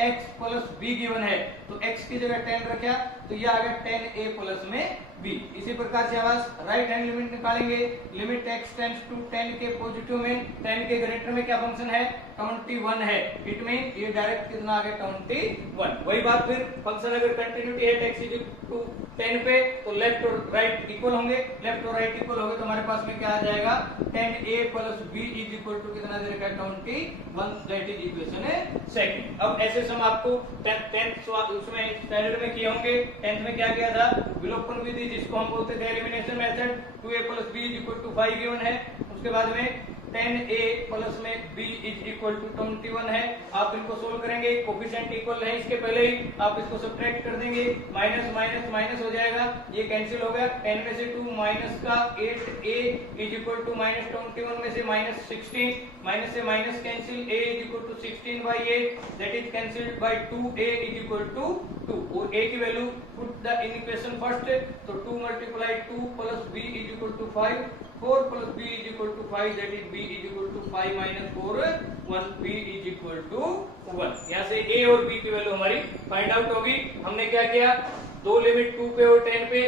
ax प्लस b गिवन है, तो x की जगह 10 रखा तो ये आ गया 10a प्लस में b। इसी प्रकार से आवाज राइट हैंड लिमिट निकालेंगे, लिमिट x टेंड्स टू 10 के पॉजिटिव में 10 के ग्रेटर में क्या फंक्शन है, 21 है। इट मीन ये डायरेक्ट कितना आ गया 21। वही बात फिर फंक्शन अगर कंटिन्यूटी है x इज टू 10 पे तो लेफ्ट और राइट इक्वल होंगे, लेफ्ट और राइट इक्वल होंगे तो हमारे पास में क्या आ जाएगा 10a plus b is equal to कितना दे रखा है 21, दैट इज इक्वेशन सेकंड। अब ऐसे सम आपको 10th उसमें स्टैंडर्ड में किए होंगे। 10th में क्या किया था, विलोपन विधि जिसको हम बोलते थे elimination method, 2a plus b is equal to 5 given है। उसके बाद में 10a प्लस में b इज इक्वल टू 21 है। आप इनको सोल्व करेंगे, कोफिशिएंट इक्वल है इसके पहले ही, आप इसको सब्ट्रैक्ट कर देंगे, माइनस माइनस माइनस हो जाएगा, ये कैंसिल हो गया। 10 में से 2 माइनस का 8a is equal to minus 21 में से माइनस 16, माइनस से minus cancel, a is equal to 16 by 8 that is cancelled by 2a is equal to 2 और a की value put the in equation first, तो 2 multiply 2 plus b is equal to 5, 4 plus b is equal to 5 that is b is equal to 5 minus 4 1 b is equal to 1। यहाँ से a और b की वैल्यू हमारी फाइंड आउट होगी। हमने क्या किया, दो लिमिट 2 पे और 10 पे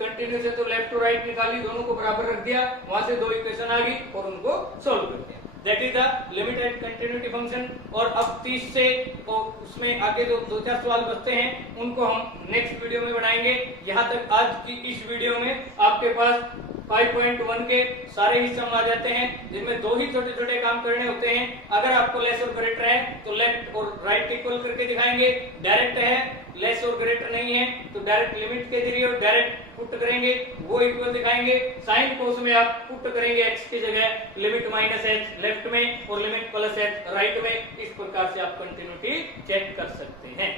कंटिन्यूस है तो लेफ्ट और राइट निकाली, दोनों को बराबर रख दिया, वहां से दो इक्वेशन आ गई और उनको सोल्व कर दिया। That is the limit at continuity function. और अब 30 से और उसमें आगे जो 2-4 सवाल बचते हैं उनको हम नेक्स्ट वीडियो में बनाएंगे। यहाँ तक आज की इस वीडियो में आपके पास 5.1 के सारे ही सम आ जाते हैं, जिनमें दो ही छोटे छोटे काम करने होते हैं। अगर आपको लेस और ग्रेटर है तो लेफ्ट और राइट इक्वल करके दिखाएंगे, डायरेक्ट है लेस और ग्रेटर नहीं है तो डायरेक्ट लिमिट के जरिए डायरेक्ट पुट करेंगे, वो इक्वल दिखाएंगे। साइन कोस में आप पुट करेंगे x की जगह लिमिट माइनस h लेफ्ट में और लिमिट प्लस h राइट में। इस प्रकार से आप कंटिन्यूटी चेक कर सकते हैं।